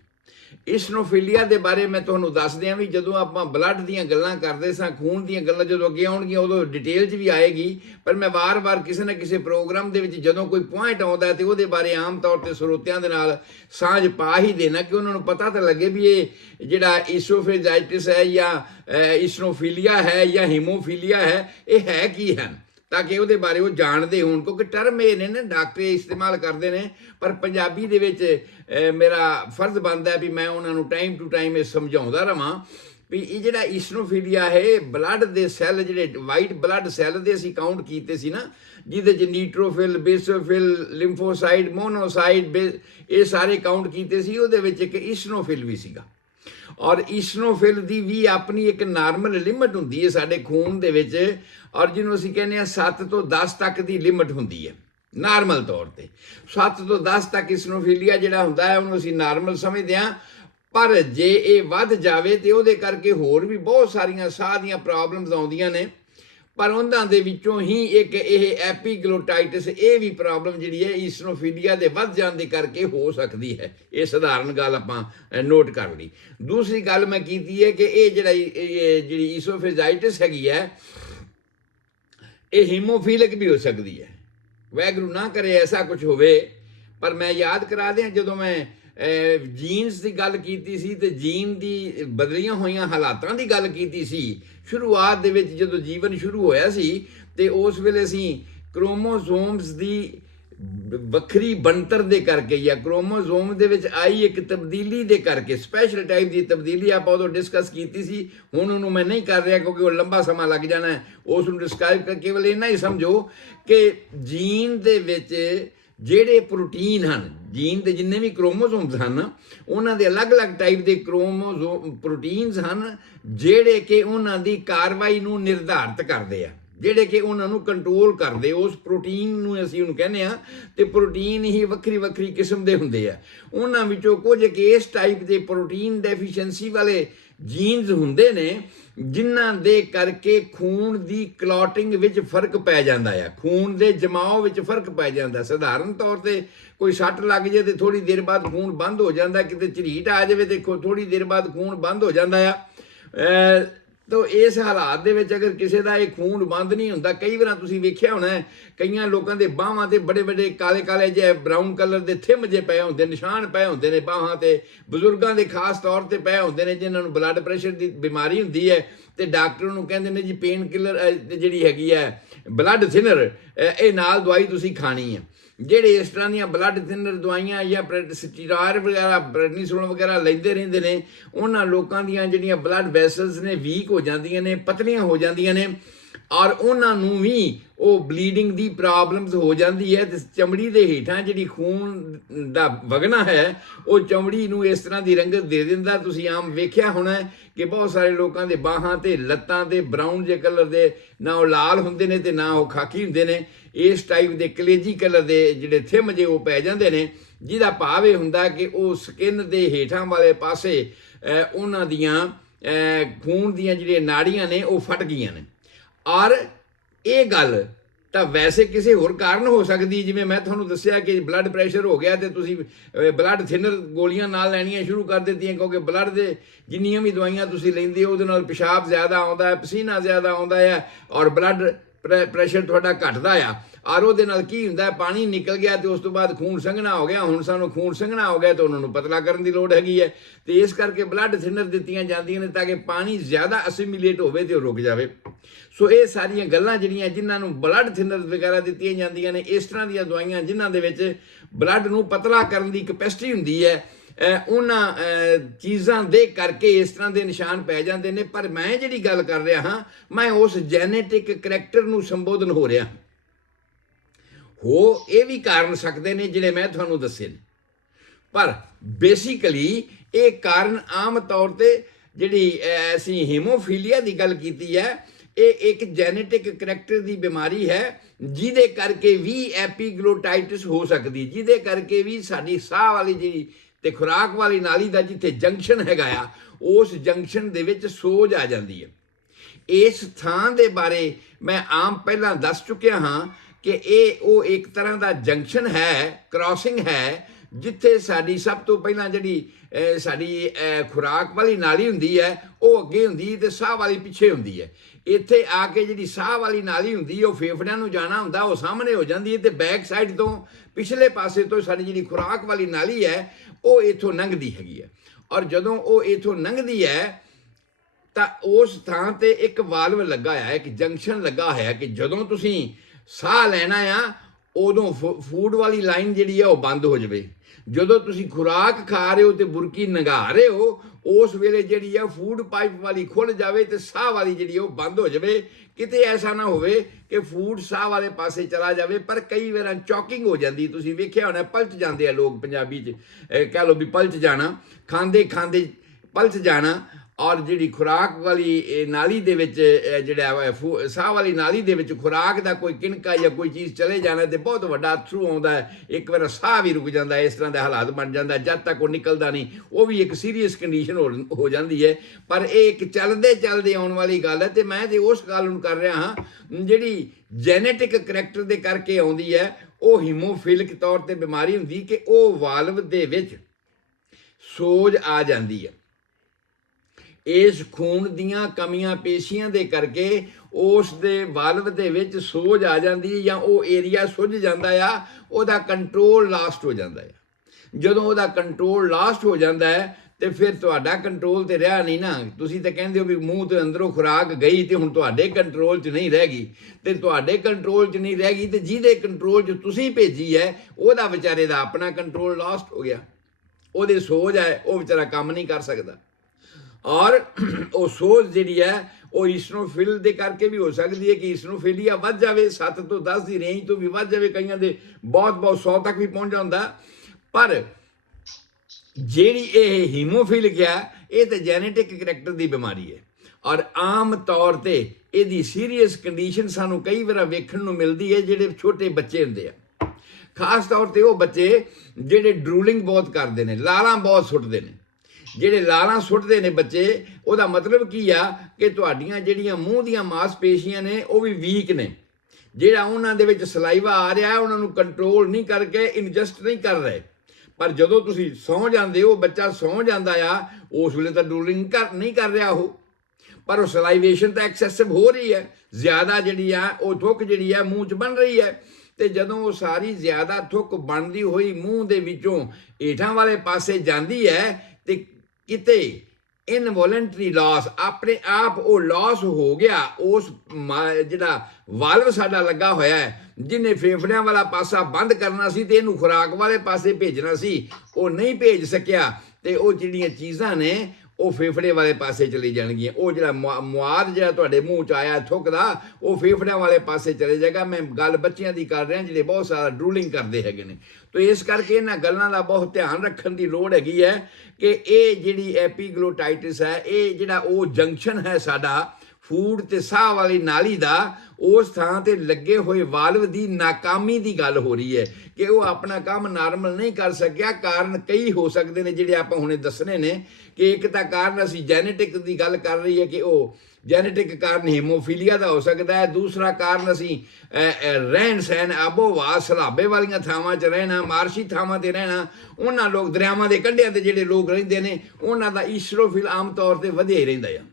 ਇਸਨੋਫੀਲੀਆ ਦੇ ਬਾਰੇ ਮੈਂ ਤੁਹਾਨੂੰ ਦੱਸ ਦਿਆਂ ਵੀ ਜਦੋਂ ਆਪਾਂ ਬਲੱਡ ਦੀਆਂ ਗੱਲਾਂ ਕਰਦੇ ਸਾਂ, ਖੂਨ ਦੀਆਂ ਗੱਲਾਂ ਜਦੋਂ ਅੱਗੇ ਆਉਣਗੀਆਂ ਉਦੋਂ ਡਿਟੇਲ 'ਚ ਵੀ ਆਏਗੀ, ਪਰ ਮੈਂ ਵਾਰ-ਵਾਰ ਕਿਸੇ ਨਾ ਕਿਸੇ ਪ੍ਰੋਗਰਾਮ ਦੇ ਵਿੱਚ ਜਦੋਂ ਕੋਈ ਪੁਆਇੰਟ ਆਉਂਦਾ ਤੇ ਉਹਦੇ ਬਾਰੇ ਆਮ ਤੌਰ ਤੇ ਸਰੋਤਿਆਂ ਦੇ ਨਾਲ ਸਾਂਝ ਪਾ ਹੀ ਦੇਣਾ ਕਿ ਉਹਨਾਂ ਨੂੰ ਪਤਾ ਤਾਂ ਲੱਗੇ ਵੀ ਇਹ ਜਿਹੜਾ ਈਸੋਫੇਜਾਈਟਿਸ ਹੈ ਜਾਂ ਇਸਨੋਫੀਲੀਆ ਹੈ ਜਾਂ ਹੀਮੋਫੀਲੀਆ ਹੈ, ਇਹ ਹੈ ਕੀ ਹਨ, ਤਾਂ ਕਿ ਉਹਦੇ ਬਾਰੇ ਉਹ ਜਾਣਦੇ ਹੋਣ। ਕਿਉਂਕਿ ਟਰਮ ਇਹ ਨੇ ਨਾ ਡਾਕਟਰ ਇਸਤੇਮਾਲ ਕਰਦੇ ਨੇ, ਪਰ ਪੰਜਾਬੀ ਦੇ ਵਿੱਚ ਮੇਰਾ ਫਰਜ਼ ਬਣਦਾ ਵੀ ਮੈਂ ਉਹਨਾਂ ਨੂੰ ਟਾਈਮ ਟੂ ਟਾਈਮ ਇਹ ਸਮਝਾਉਂਦਾ ਰਵਾਂ ਵੀ ਇਹ ਜਿਹੜਾ ਇਸਨੋਫੀਲੀਆ ਹੈ, ਬਲੱਡ ਦੇ ਸੈੱਲ ਜਿਹੜੇ ਵਾਈਟ ਬਲੱਡ ਸੈੱਲ ਦੇ ਅਸੀਂ ਕਾਊਂਟ ਕੀਤੇ ਸੀ ਨਾ, ਜਿਹਦੇ 'ਚ ਨੀਟਰੋਫਿਲ, ਬੇਸੋਫਿਲ, ਲਿੰਫੋਸਾਈਡ, ਮੋਨੋਸਾਈਡ, ਇਹ ਸਾਰੇ ਕਾਊਂਟ ਕੀਤੇ ਸੀ, ਉਹਦੇ ਵਿੱਚ ਇੱਕ ਇਸਨੋਫਿਲ ਵੀ ਸੀਗਾ। ਔਰ ਇਸਨੋਫਿਲ ਦੀ ਵੀ ਆਪਣੀ ਇੱਕ ਨਾਰਮਲ ਲਿਮਟ ਹੁੰਦੀ ਹੈ ਸਾਡੇ ਖੂਨ ਦੇ ਵਿੱਚ, ਔਰ ਜਿਹਨੂੰ ਅਸੀਂ ਕਹਿੰਦੇ ਹਾਂ 7 ਤੋਂ 10 ਤੱਕ ਦੀ ਲਿਮਟ ਹੁੰਦੀ ਹੈ ਨਾਰਮਲ ਤੌਰ ਤੇ। 7 ਤੋਂ 10 ਤੱਕ ਇਸਨੋਫੀਲੀਆ ਜਿਹੜਾ ਹੁੰਦਾ ਹੈ ਉਹਨੂੰ ਅਸੀਂ ਨਾਰਮਲ ਸਮਝਦੇ ਹਾਂ, ਪਰ ਜੇ ਇਹ ਵੱਧ ਜਾਵੇ ਤੇ ਉਹਦੇ ਕਰਕੇ ਹੋਰ ਵੀ ਬਹੁਤ ਸਾਰੀਆਂ ਸਾਹ ਦੀਆਂ ਪ੍ਰੋਬਲਮਸ ਆਉਂਦੀਆਂ ਨੇ, ਪਰ ਉਹਨਾਂ ਦੇ ਵਿੱਚੋਂ ਹੀ ਇੱਕ ਇਹ ਐਪੀਗਲੋਟਾਈਟਿਸ, ਇਹ ਵੀ ਪ੍ਰੋਬਲਮ ਜਿਹੜੀ ਹੈ ਇਸਨੋਫੀਲੀਆ ਦੇ ਵੱਧ ਜਾਣ ਦੇ ਕਰਕੇ ਹੋ ਸਕਦੀ ਹੈ। ਇਹ ਸਧਾਰਨ ਗੱਲ ਆਪਾਂ ਨੋਟ ਕਰ ਲਈ। ਦੂਸਰੀ ਗੱਲ ਮੈਂ ਕੀਤੀ ਹੈ ਕਿ ਇਹ ਜਿਹੜੀ ਈਸੋਫੇਜਾਈਟਿਸ ਹੈਗੀ ਹੈ, ਇਹ ਹੀਮੋਫੀਲਿਕ ਵੀ ਹੋ ਸਕਦੀ ਹੈ। ਵਾਹਿਗੁਰੂ ਨਾ ਕਰੇ ਐਸਾ ਕੁਝ ਹੋਵੇ। ਪਰ ਮੈਂ ਯਾਦ ਕਰਾ ਦਿਆਂ, ਜਦੋਂ ਮੈਂ ਜੀਨਸ ਦੀ ਗੱਲ ਕੀਤੀ ਸੀ ਤੇ ਜੀਨ ਦੀ ਬਦਲੀਆਂ ਹੋਈਆਂ ਹਾਲਾਤਾਂ ਦੀ ਗੱਲ ਕੀਤੀ ਸੀ, ਸ਼ੁਰੂਆਤ ਦੇ ਵਿੱਚ ਜਦੋਂ ਜੀਵਨ ਸ਼ੁਰੂ ਹੋਇਆ ਸੀ ਤੇ ਉਸ ਵੇਲੇ ਅਸੀਂ ਕ੍ਰੋਮੋਸੋਮਸ ਦੀ ਵੱਖਰੀ ਬਣਤਰ ਦੇ ਕਰਕੇ ਜਾਂ ਕ੍ਰੋਮੋਸੋਮ ਦੇ ਵਿੱਚ ਆਈ ਇੱਕ ਤਬਦੀਲੀ ਦੇ ਕਰਕੇ, ਸਪੈਸ਼ਲ ਟਾਈਪ ਦੀ ਤਬਦੀਲੀ ਆਪਾਂ ਉਦੋਂ ਡਿਸਕਸ ਕੀਤੀ ਸੀ। ਹੁਣ ਉਹਨੂੰ ਮੈਂ ਨਹੀਂ ਕਰ ਰਿਹਾ ਕਿਉਂਕਿ ਉਹ ਲੰਬਾ ਸਮਾਂ ਲੱਗ ਜਾਣਾ ਹੈ ਉਸ ਨੂੰ ਡਿਸਕ੍ਰਾਈਬ ਕਰਕੇ। ਕੇਵਲ ਇੰਨਾ ਹੀ ਸਮਝੋ ਕਿ ਜੀਨ ਦੇ ਵਿੱਚ ਜਿਹੜੇ ਪ੍ਰੋਟੀਨ ਹਨ, ਜੀਨ ਦੇ ਜਿੰਨੇ ਵੀ ਕ੍ਰੋਮੋਸੋਮਸ ਹਨ, ਉਹਨਾਂ ਦੇ ਅਲੱਗ-ਅਲੱਗ ਟਾਈਪ ਦੇ ਪ੍ਰੋਟੀਨਸ ਹਨ ਜਿਹੜੇ ਕਿ ਉਹਨਾਂ ਦੀ ਕਾਰਵਾਈ ਨੂੰ ਨਿਰਧਾਰਿਤ ਕਰਦੇ ਆ, ਜਿਹੜੇ ਕਿ ਉਹਨਾਂ ਨੂੰ ਕੰਟਰੋਲ ਕਰਦੇ। ਉਸ ਪ੍ਰੋਟੀਨ ਨੂੰ ਅਸੀਂ ਉਹਨੂੰ ਕਹਿੰਦੇ ਆ, ਤੇ ਪ੍ਰੋਟੀਨ ਹੀ ਵੱਖਰੀ ਵੱਖਰੀ ਕਿਸਮ ਦੇ ਹੁੰਦੇ ਆ। ਉਹਨਾਂ ਵਿੱਚੋਂ ਕੁਝ ਇਸ ਟਾਈਪ ਦੇ ਪ੍ਰੋਟੀਨ ਡੈਫੀਸ਼ੀਐਂਸੀ ਵਾਲੇ ਜੀਨਸ ਹੁੰਦੇ ਨੇ ਜਿਨ੍ਹਾਂ ਦੇ ਕਰਕੇ ਖੂਨ ਦੀ ਕਲੌਟਿੰਗ ਵਿੱਚ ਫਰਕ ਪੈ ਜਾਂਦਾ ਆ, ਖੂਨ ਦੇ ਜਮਾਓ ਵਿੱਚ ਫਰਕ ਪੈ ਜਾਂਦਾ। ਸਧਾਰਨ ਤੌਰ ਤੇ ਕੋਈ ਸੱਟ ਲੱਗ ਜੇ ਤੇ ਥੋੜੀ ਦੇਰ ਬਾਅਦ ਖੂਨ ਬੰਦ ਹੋ ਜਾਂਦਾ, ਕਿਤੇ ਝਰੀਟ ਆ ਜਾਵੇ ਤੇ ਥੋੜੀ ਦੇਰ ਬਾਅਦ ਖੂਨ ਬੰਦ ਹੋ ਜਾਂਦਾ ਆ। ਤੋ ਇਸ ਹਾਲਾਤ ਦੇ ਵਿੱਚ ਅਗਰ ਕਿਸੇ ਦਾ ਇਹ ਖੂਨ ਬੰਦ ਨਹੀਂ ਹੁੰਦਾ, ਕਈ ਵਾਰ ਤੁਸੀਂ ਵੇਖਿਆ ਹੋਣਾ ਕਈਆਂ ਲੋਕਾਂ ਦੇ ਬਾਹਾਂ ਤੇ ਬੜੇ ਬੜੇ ਕਾਲੇ ਕਾਲੇ ਜਿਹੇ ਬਰਾਊਨ ਕਲਰ ਦੇ ਥਿਮ ਜੇ ਪਏ ਹੁੰਦੇ, ਨਿਸ਼ਾਨ ਪਏ ਹੁੰਦੇ ਨੇ ਬਾਹਾਂ ਤੇ। ਬਜ਼ੁਰਗਾਂ ਦੇ ਖਾਸ ਤੌਰ ਤੇ ਪਏ ਹੁੰਦੇ ਨੇ ਜਿਨ੍ਹਾਂ ਨੂੰ ਬਲੱਡ ਪ੍ਰੈਸ਼ਰ ਦੀ ਬਿਮਾਰੀ ਹੁੰਦੀ ਹੈ ਤੇ ਡਾਕਟਰ ਨੂੰ ਕਹਿੰਦੇ ਨੇ ਜੀ ਪੇਨ ਕਿਲਰ ਜਿਹੜੀ ਹੈਗੀ ਹੈ ਬਲੱਡ ਥਿਨਰ, ਇਹ ਨਾਲ ਦਵਾਈ ਤੁਸੀਂ ਖਾਣੀ ਹੈ। ਜਿਹੜੇ ਇਸ ਤਰ੍ਹਾਂ ਦੀਆਂ ਬਲੱਡ ਥਿਨਰ ਦਵਾਈਆਂ ਜਾਂ ਸਟੀਰਾਇਡ ਵਗੈਰਾ, ਪ੍ਰੈਡਨੀਸੋਨ ਵਗੈਰਾ ਲੈਂਦੇ ਰਹਿੰਦੇ ਨੇ, ਉਹਨਾਂ ਲੋਕਾਂ ਦੀਆਂ ਜਿਹੜੀਆਂ ਬਲੱਡ ਵੈਸਲਸ ਨੇ ਵੀਕ ਹੋ ਜਾਂਦੀਆਂ ਨੇ, ਪਤਲੀਆਂ ਹੋ ਜਾਂਦੀਆਂ ਨੇ, ਔਰ ਉਹਨਾਂ ਨੂੰ ਵੀ ਉਹ ਬਲੀਡਿੰਗ ਦੀ ਪ੍ਰੋਬਲਮਸ ਹੋ ਜਾਂਦੀ ਹੈ। ਤੇ ਚਮੜੀ ਦੇ ਹੇਠਾਂ ਜਿਹੜੀ ਖੂਨ ਦਾ ਵਗਣਾ ਹੈ ਉਹ ਚਮੜੀ ਨੂੰ ਇਸ ਤਰ੍ਹਾਂ ਦੀ ਰੰਗਤ ਦੇ ਦਿੰਦਾ। ਤੁਸੀਂ ਆਮ ਵੇਖਿਆ ਹੋਣਾ ਕਿ ਬਹੁਤ ਸਾਰੇ ਲੋਕਾਂ ਦੇ ਬਾਹਾਂ ਤੇ ਲੱਤਾਂ ਤੇ ਬਰਾਊਨ ਜੇ ਕਲਰ ਦੇ, ਨਾ ਉਹ ਲਾਲ ਹੁੰਦੇ ਨੇ ਤੇ ਨਾ ਉਹ ਖਾਕੀ ਹੁੰਦੇ ਨੇ, ਇਸ ਟਾਈਪ ਦੇ ਕਲੇਜੀ ਕਲਰ ਦੇ ਜਿਹੜੇ ਥਿਮ ਜੇ ਉਹ ਪੈ ਜਾਂਦੇ ਨੇ, ਜਿਹਦਾ ਭਾਵ ਇਹ ਹੁੰਦਾ ਕਿ ਉਹ ਸਕਿਨ ਦੇ ਹੇਠਾਂ ਵਾਲੇ ਪਾਸੇ ਉਹਨਾਂ ਦੀਆਂ ਖੂਨ ਦੀਆਂ ਜਿਹੜੀਆਂ ਨਾੜੀਆਂ ਨੇ ਉਹ ਫਟ ਗਈਆਂ ਨੇ। ਔਰ ਇਹ ਗੱਲ ਤਾਂ ਵੈਸੇ ਕਿਸੇ ਹੋਰ ਕਾਰਨ ਹੋ ਸਕਦੀ, ਜਿਵੇਂ ਮੈਂ ਤੁਹਾਨੂੰ ਦੱਸਿਆ ਕਿ ਬਲੱਡ ਪ੍ਰੈਸ਼ਰ ਹੋ ਗਿਆ ਤੇ ਤੁਸੀਂ ਬਲੱਡ ਥਿਨਰ ਗੋਲੀਆਂ ਨਾਲ ਲੈਣੀਆਂ ਸ਼ੁਰੂ ਕਰ ਦਿੱਤੀਆਂ, ਕਿਉਂਕਿ ਬਲੱਡ ਦੇ ਜਿੰਨੀਆਂ ਵੀ ਦਵਾਈਆਂ ਤੁਸੀਂ ਲੈਂਦੇ ਹੋ ਉਹਦੇ ਨਾਲ ਪਿਸ਼ਾਬ ਜ਼ਿਆਦਾ ਆਉਂਦਾ ਹੈ, ਪਸੀਨਾ ਜ਼ਿਆਦਾ ਆਉਂਦਾ ਹੈ, ਔਰ ਬਲੱਡ ਪ੍ਰੈਸ਼ਰ ਤੁਹਾਡਾ ਘਟਦਾ ਆ। ਔਰ ਉਹਦੇ ਨਾਲ ਕੀ ਹੁੰਦਾ, ਪਾਣੀ ਨਿਕਲ ਗਿਆ ਤੇ ਉਸ ਤੋਂ ਬਾਅਦ ਖੂਨ ਸੰਘਣਾ ਹੋ ਗਿਆ। ਹੁਣ ਸਾਨੂੰ ਖੂਨ ਸੰਘਣਾ ਹੋ ਗਿਆ ਤਾਂ ਉਹਨਾਂ ਨੂੰ ਪਤਲਾ ਕਰਨ ਦੀ ਲੋੜ ਹੈਗੀ ਹੈ, ਤੇ ਇਸ ਕਰਕੇ ਬਲੱਡ ਥਿਨਰ ਦਿੱਤੀਆਂ ਜਾਂਦੀਆਂ ਨੇ ਤਾਂ ਕਿ ਪਾਣੀ ਜ਼ਿਆਦਾ ਅਸਿਮੀਲੇਟ ਹੋਵੇ ਤੇ ਉਹ ਰੁਕ ਜਾਵੇ। ਸੋ ਇਹ ਸਾਰੀਆਂ ਗੱਲਾਂ ਜਿਹੜੀਆਂ ਜਿਨ੍ਹਾਂ ਨੂੰ ਬਲੱਡ ਥਿਨਰ ਵਗੈਰਾ ਦਿੱਤੀਆਂ ਜਾਂਦੀਆਂ ਨੇ, ਇਸ ਤਰ੍ਹਾਂ ਦੀਆਂ ਦਵਾਈਆਂ ਜਿਨ੍ਹਾਂ ਦੇ ਵਿੱਚ ਬਲੱਡ ਨੂੰ ਪਤਲਾ ਕਰਨ ਦੀ ਕੈਪੈਸਿਟੀ ਹੁੰਦੀ ਹੈ, ਉਹਨਾਂ ਚੀਜ਼ਾਂ ਦੇ ਕਰਕੇ ਇਸ ਤਰ੍ਹਾਂ ਦੇ ਨਿਸ਼ਾਨ ਪੈ ਜਾਂਦੇ ਨੇ। ਪਰ ਮੈਂ ਜਿਹੜੀ ਗੱਲ ਕਰ ਰਿਹਾ ਹਾਂ, ਮੈਂ ਉਸ ਜੈਨੇਟਿਕ ਕਰੈਕਟਰ ਨੂੰ ਸੰਬੋਧਨ ਹੋ ਰਿਹਾ। ਇਹ ਵੀ ਕਾਰਨ ਸਕਦੇ ਨੇ ਜਿਹੜੇ ਮੈਂ ਤੁਹਾਨੂੰ ਦੱਸੇ ਨੇ, ਪਰ ਬੇਸਿਕਲੀ ਇਹ ਕਾਰਨ ਆਮ ਤੌਰ ਤੇ ਜਿਹੜੀ ਅਸੀਂ ਹੀਮੋਫੀਲੀਆ ਦੀ ਗੱਲ ਕੀਤੀ ਹੈ, ਇਹ ਇੱਕ ਜੈਨੇਟਿਕ ਕਰੈਕਟਰ ਦੀ ਬਿਮਾਰੀ ਹੈ ਜਿਹਦੇ ਕਰਕੇ ਵੀ ਐਪੀਗਲੋਟਾਈਟਿਸ ਹੋ ਸਕਦੀ, ਜਿਹਦੇ ਕਰਕੇ ਵੀ ਸਾਡੀ ਸਾਹ ਵਾਲੀ ਜਿਹੜੀ ਤੇ ਖੁਰਾਕ ਵਾਲੀ ਨਾਲੀ ਦਾ ਜਿੱਥੇ ਜੰਕਸ਼ਨ ਹੈਗਾ ਆ, ਉਸ ਜੰਕਸ਼ਨ ਦੇ ਵਿੱਚ ਸੋਜ ਆ ਜਾਂਦੀ ਹੈ। ਇਸ ਥਾਂ ਦੇ ਬਾਰੇ ਮੈਂ ਆਮ ਪਹਿਲਾਂ ਦੱਸ ਚੁੱਕਿਆ ਹਾਂ ਕਿ ਇਹ ਉਹ ਇੱਕ ਤਰ੍ਹਾਂ ਦਾ ਜੰਕਸ਼ਨ ਹੈ, ਕ੍ਰਾਸਿੰਗ ਹੈ, ਜਿੱਥੇ ਸਾਡੀ ਸਭ ਤੋਂ ਪਹਿਲਾਂ ਜਿਹੜੀ ਸਾਡੀ ਖੁਰਾਕ ਵਾਲੀ ਨਾਲੀ ਹੁੰਦੀ ਹੈ ਉਹ ਅੱਗੇ ਹੁੰਦੀ ਤੇ ਸਾਹ ਵਾਲੀ ਪਿੱਛੇ ਹੁੰਦੀ ਹੈ। ਇੱਥੇ ਆ ਕੇ ਜਿਹੜੀ ਸਾਹ ਵਾਲੀ ਨਾਲੀ ਹੁੰਦੀ ਉਹ ਫੇਫੜਿਆਂ ਨੂੰ ਜਾਣਾ ਹੁੰਦਾ, ਉਹ ਸਾਹਮਣੇ ਹੋ ਜਾਂਦੀ ਹੈ ਤੇ ਬੈਕ ਸਾਈਡ ਤੋਂ ਪਿਛਲੇ ਪਾਸੇ ਤੋਂ ਸਾਡੀ ਜਿਹੜੀ ਖੁਰਾਕ ਵਾਲੀ ਨਾਲੀ ਹੈ ਉਹ ਇੱਥੋਂ ਲੰਘਦੀ ਹੈਗੀ ਹੈ। ਔਰ ਜਦੋਂ ਉਹ ਇੱਥੋਂ ਲੰਘਦੀ ਹੈ ਤਾਂ ਉਸ ਥਾਂ ਤੇ ਇੱਕ ਵਾਲਵ ਲੱਗਾ ਹੋਇਆ ਹੈ, ਇੱਕ ਜੰਕਸ਼ਨ ਲੱਗਾ ਹੋਇਆ ਕਿ ਜਦੋਂ ਤੁਸੀਂ ਸਾਹ ਲੈਣਾ ਆ ਉਦੋਂ ਫੂਡ ਵਾਲੀ ਲਾਈਨ ਜਿਹੜੀ ਆ ਉਹ ਬੰਦ ਹੋ ਜਾਵੇ। ਜਦੋਂ ਤੁਸੀਂ ਖੁਰਾਕ ਖਾ ਰਹੇ ਹੋ ਤੇ ਬੁਰਕੀ ਲੰਘਾ ਰਹੇ ਹੋ, ਉਸ ਵੇਲੇ ਜਿਹੜੀ ਆ ਫੂਡ ਪਾਈਪ ਵਾਲੀ ਖੁੱਲ ਜਾਵੇ ਤੇ ਸਾਹ ਵਾਲੀ ਜਿਹੜੀ ਉਹ ਬੰਦ ਹੋ ਜਾਵੇ। ਕਿਤੇ ਐਸਾ ਨਾ ਹੋਵੇ ਕਿ ਫੂਡ ਸਾਹ ਵਾਲੇ ਪਾਸੇ ਚਲਾ ਜਾਵੇ। ਪਰ ਕਈ ਵਾਰ ਚੌਕਿੰਗ ਹੋ ਜਾਂਦੀ, ਤੁਸੀਂ ਵੇਖਿਆ ਹੋਣਾ, ਪਲਟ ਜਾਂਦੇ ਆ ਲੋਕ, ਪੰਜਾਬੀ 'ਚ ਕਹਿ ਲਓ ਵੀ ਪਲਟ ਜਾਣਾ, ਖਾਂਦੇ ਖਾਂਦੇ ਪਲਟ ਜਾਣਾ। ਔਰ ਜਿਹੜੀ ਖੁਰਾਕ ਵਾਲੀ ਨਾਲੀ ਦੇ ਵਿੱਚ ਜਿਹੜਾ ਸਾਹ ਵਾਲੀ ਨਾਲੀ ਦੇ ਵਿੱਚ ਖੁਰਾਕ ਦਾ ਕੋਈ ਕਿਣਕਾ ਜਾਂ ਕੋਈ ਚੀਜ਼ ਚਲੇ ਜਾਣਾ ਤੇ ਬਹੁਤ ਵੱਡਾ ਅਥਰੂ ਆਉਂਦਾ ਹੈ, ਇੱਕ ਵਾਰ ਸਾਹ ਵੀ ਰੁਕ ਜਾਂਦਾ, ਇਸ ਤਰ੍ਹਾਂ ਦਾ ਹਾਲਾਤ ਬਣ ਜਾਂਦਾ। ਜਦ ਤੱਕ ਉਹ ਨਿਕਲਦਾ ਨਹੀਂ ਉਹ ਵੀ ਇੱਕ ਸੀਰੀਅਸ ਕੰਡੀਸ਼ਨ ਹੋ ਜਾਂਦੀ ਹੈ। ਪਰ ਇਹ ਇੱਕ ਚੱਲਦੇ ਚੱਲਦੇ ਆਉਣ ਵਾਲੀ ਗੱਲ ਹੈ ਤੇ ਮੈਂ ਤੇ ਉਸ ਗੱਲ ਨੂੰ ਕਰ ਰਿਹਾ ਹਾਂ ਜਿਹੜੀ ਜੈਨੇਟਿਕ ਕਰੈਕਟਰ ਦੇ ਕਰਕੇ ਆਉਂਦੀ ਹੈ। ਉਹ ਹੀਮੋਫਿਲਿਕ ਤੌਰ ਤੇ ਬਿਮਾਰੀ ਹੁੰਦੀ ਕਿ ਉਹ ਵਾਲਵ ਦੇ ਵਿੱਚ ਸੋਜ ਆ ਜਾਂਦੀ ਹੈ। ਇਸ ਖੂਨ ਦੀਆਂ ਕਮੀਆਂ ਪੇਸ਼ੀਆਂ ਦੇ ਕਰਕੇ ਉਸ ਦੇ ਵਾਲਵ ਦੇ ਵਿੱਚ ਸੋਜ ਆ ਜਾਂਦੀ ਹੈ, ਜਾਂ ਉਹ ਏਰੀਆ ਸੁੱਜ ਜਾਂਦਾ ਆ, ਉਹਦਾ ਕੰਟਰੋਲ ਲਾਸਟ ਹੋ ਜਾਂਦਾ ਹੈ। ਜਦੋਂ ਉਹਦਾ ਕੰਟਰੋਲ ਲਾਸਟ ਹੋ ਜਾਂਦਾ ਹੈ ਤੇ ਫਿਰ ਤੁਹਾਡਾ ਕੰਟਰੋਲ ਤੇ ਰਿਹਾ ਨਹੀਂ ਨਾ। ਤੁਸੀਂ ਤਾਂ ਕਹਿੰਦੇ ਹੋ ਵੀ ਮੂੰਹ ਤੇ ਅੰਦਰੋਂ ਖੁਰਾਕ ਗਈ ਤੇ ਹੁਣ ਤੁਹਾਡੇ ਕੰਟਰੋਲ 'ਚ ਨਹੀਂ ਰਹਿ ਗਈ, ਤੇ ਤੁਹਾਡੇ ਕੰਟਰੋਲ 'ਚ ਨਹੀਂ ਰਹਿ ਗਈ ਤੇ ਜਿਹਦੇ ਕੰਟਰੋਲ 'ਚ ਤੁਸੀਂ ਭੇਜੀ ਹੈ ਉਹਦਾ ਵਿਚਾਰੇ ਦਾ ਆਪਣਾ ਕੰਟਰੋਲ ਲਾਸਟ ਹੋ ਗਿਆ। ਉਹਦੇ ਸੋਜ ਹੈ, ਉਹ ਵਿਚਾਰਾ ਕੰਮ ਨਹੀਂ ਕਰ ਸਕਦਾ। ਔਰ ਉਹ ਸੋਜ ਜਿਹੜੀ ਹੈ ਉਹ ਈਸਨੋਫਿਲ ਦੇ ਕਰਕੇ ਵੀ ਹੋ ਸਕਦੀ ਹੈ ਕਿ ਈਸਨੋਫਿਲੀਆ ਵੱਧ ਜਾਵੇ, 7 ਤੋਂ 10 ਦੀ ਰੇਂਜ ਤੋਂ ਵੀ ਵੱਧ ਜਾਵੇ, ਕਈਆਂ ਦੇ ਬਹੁਤ 100 ਤੱਕ ਵੀ ਪਹੁੰਚ ਜਾਂਦਾ। ਪਰ ਜਿਹੜੀ ਇਹ ਹੀਮੋਫਿਲਿਕ ਆ, ਇਹ ਤਾਂ ਜੈਨੇਟਿਕ ਕਰੈਕਟਰ ਦੀ ਬਿਮਾਰੀ ਹੈ। ਔਰ ਆਮ ਤੌਰ ਤੇ ਇਹਦੀ ਸੀਰੀਅਸ ਕੰਡੀਸ਼ਨ ਸਾਨੂੰ ਕਈ ਵਾਰ ਵੇਖਣ ਨੂੰ ਮਿਲਦੀ ਹੈ ਜਿਹੜੇ ਛੋਟੇ ਬੱਚੇ ਹੁੰਦੇ ਆ, ਖਾਸ ਤੌਰ ਤੇ ਉਹ ਬੱਚੇ ਜਿਹੜੇ ਡਰੂਲਿੰਗ ਬਹੁਤ ਕਰਦੇ ਨੇ, ਲਾਲਾਂ ਬਹੁਤ ਸੁੱਟਦੇ ਨੇ। ਜਿਹੜੇ ਲਾਲਾਂ ਸੁੱਟਦੇ ਨੇ ਬੱਚੇ, ਉਹਦਾ ਮਤਲਬ ਕੀ ਆ ਕਿ ਤੁਹਾਡੀਆਂ ਜਿਹੜੀਆਂ ਮੂੰਹ ਦੀਆਂ ਮਾਸਪੇਸ਼ੀਆਂ ਨੇ ਉਹ ਵੀ ਵੀਕ ਨੇ। ਜਿਹੜਾ ਉਹਨਾਂ ਦੇ ਵਿੱਚ ਸਲਾਈਵਾ ਆ ਰਿਹਾ ਉਹਨਾਂ ਨੂੰ ਕੰਟਰੋਲ ਨਹੀਂ ਕਰਕੇ ਇਨਜਸਟ ਨਹੀਂ ਕਰ ਰਹੇ। ਪਰ ਜਦੋਂ ਤੁਸੀਂ ਸੌਂ ਜਾਂਦੇ ਹੋ, ਬੱਚਾ ਸੌਂ ਜਾਂਦਾ ਆ, ਉਸ ਵੇਲੇ ਤਾਂ ਡਰੂਲਿੰਗ ਨਹੀਂ ਕਰ ਰਿਹਾ ਉਹ, ਪਰ ਉਹ ਸਲਾਈਵੇਸ਼ਨ ਤਾਂ ਐਕਸੈਸਿਵ ਹੋ ਰਹੀ ਹੈ, ਜ਼ਿਆਦਾ ਜਿਹੜੀ ਆ ਉਹ ਥੁੱਕ ਜਿਹੜੀ ਆ ਮੂੰਹ 'ਚ ਬਣ ਰਹੀ ਹੈ। ਤੇ ਜਦੋਂ ਉਹ ਸਾਰੀ ਜ਼ਿਆਦਾ ਥੁੱਕ ਬਣਦੀ ਹੋਈ ਮੂੰਹ ਦੇ ਵਿੱਚੋਂ ਏਠਾਂ ਵਾਲੇ ਪਾਸੇ ਜਾਂਦੀ ਹੈ ਤੇ ਕਿਤੇ ਇਨਵੋਲੰਟਰੀ ਲਾਸ, ਆਪਣੇ ਆਪ ਉਹ ਲਾਸ ਹੋ ਗਿਆ। ਉਸ ਜਿਹੜਾ ਵਾਲਵ ਸਾਡਾ ਲੱਗਾ ਹੋਇਆ ਹੈ, ਜਿਹਨੇ ਫੇਫੜਿਆਂ ਵਾਲਾ ਪਾਸਾ ਬੰਦ ਕਰਨਾ ਸੀ ਤੇ ਇਹਨੂੰ ਖੁਰਾਕ ਵਾਲੇ ਪਾਸੇ ਭੇਜਣਾ ਸੀ, ਉਹ ਨਹੀਂ ਭੇਜ ਸਕਿਆ ਤੇ ਉਹ ਜਿਹੜੀਆਂ ਚੀਜ਼ਾਂ ਨੇ ਉਹ ਫੇਫੜੇ ਵਾਲੇ ਪਾਸੇ ਚਲੀ ਜਾਣਗੀਆਂ। ਉਹ ਜਿਹੜਾ ਮੁਆਦ ਜਿਹੜਾ ਤੁਹਾਡੇ ਮੂੰਹ 'ਚ ਆਇਆ ਥੁੱਕ ਦਾ, ਉਹ ਫੇਫੜਿਆਂ ਵਾਲੇ ਪਾਸੇ ਚਲੇ ਜਾਏਗਾ। ਮੈਂ ਗੱਲ ਬੱਚਿਆਂ ਦੀ ਕਰ ਰਿਹਾ ਜਿਹੜੇ ਬਹੁਤ ਸਾਰਾ ਡਰੂਲਿੰਗ ਕਰਦੇ ਹੈਗੇ ਨੇ। ਤੋ ਇਸ ਕਰਕੇ ਇਹਨਾਂ ਗੱਲਾਂ ਦਾ ਬਹੁਤ ਧਿਆਨ ਰੱਖਣ ਦੀ ਲੋੜ ਹੈਗੀ ਹੈ ਕਿ ਇਹ ਜਿਹੜੀ ਐਪੀਗਲੋਟਾਈਟਿਸ ਹੈ, ਇਹ ਜਿਹੜਾ ਉਹ ਜੰਕਸ਼ਨ ਹੈ ਸਾਡਾ ਫੂਡ ਤੇ ਸਾਹ ਵਾਲੀ ਨਾਲੀ ਦਾ, ਉਸ ਥਾਂ ਤੇ ਲੱਗੇ ਹੋਏ ਵਾਲਵ ਦੀ ਨਾਕਾਮੀ ਦੀ ਗੱਲ ਹੋ ਰਹੀ ਹੈ ਕਿ ਉਹ ਆਪਣਾ ਕੰਮ ਨਾਰਮਲ ਨਹੀਂ ਕਰ ਸਕਿਆ। ਕਾਰਨ ਕਈ ਹੋ ਸਕਦੇ ਨੇ ਜਿਹੜੇ ਆਪਾਂ ਹੁਣੇ ਦੱਸਣੇ ਨੇ, ਕਿ ਇੱਕ ਤਾਂ ਕਾਰਨ ਅਸੀਂ ਜੈਨੇਟਿਕ ਦੀ ਗੱਲ ਕਰ ਰਹੀ ਹੈ ਕਿ ਉਹ ਜੈਨੇਟਿਕ ਕਾਰਨ ਹੀਮੋਫੀਲੀਆ ਦਾ ਹੋ ਸਕਦਾ ਹੈ। ਦੂਸਰਾ ਕਾਰਨ ਅਸੀਂ ਰਹਿਣ ਸਹਿਣ, ਆਬੋ-ਹਵਾ, ਸਲਾਬੇ ਵਾਲੀਆਂ ਥਾਵਾਂ 'ਚ ਰਹਿਣਾ, ਮਾਰਸ਼ੀ ਥਾਵਾਂ 'ਤੇ ਰਹਿਣਾ, ਉਹਨਾਂ ਲੋਕ ਦਰਿਆਵਾਂ ਦੇ ਕੰਢਿਆਂ 'ਤੇ ਜਿਹੜੇ ਲੋਕ ਰਹਿੰਦੇ ਨੇ ਉਹਨਾਂ ਦਾ ਈਸਟਰੋਫਿਲ ਆਮ ਤੌਰ 'ਤੇ ਵਧਿਆ ਹੀ ਰਹਿੰਦਾ ਆ।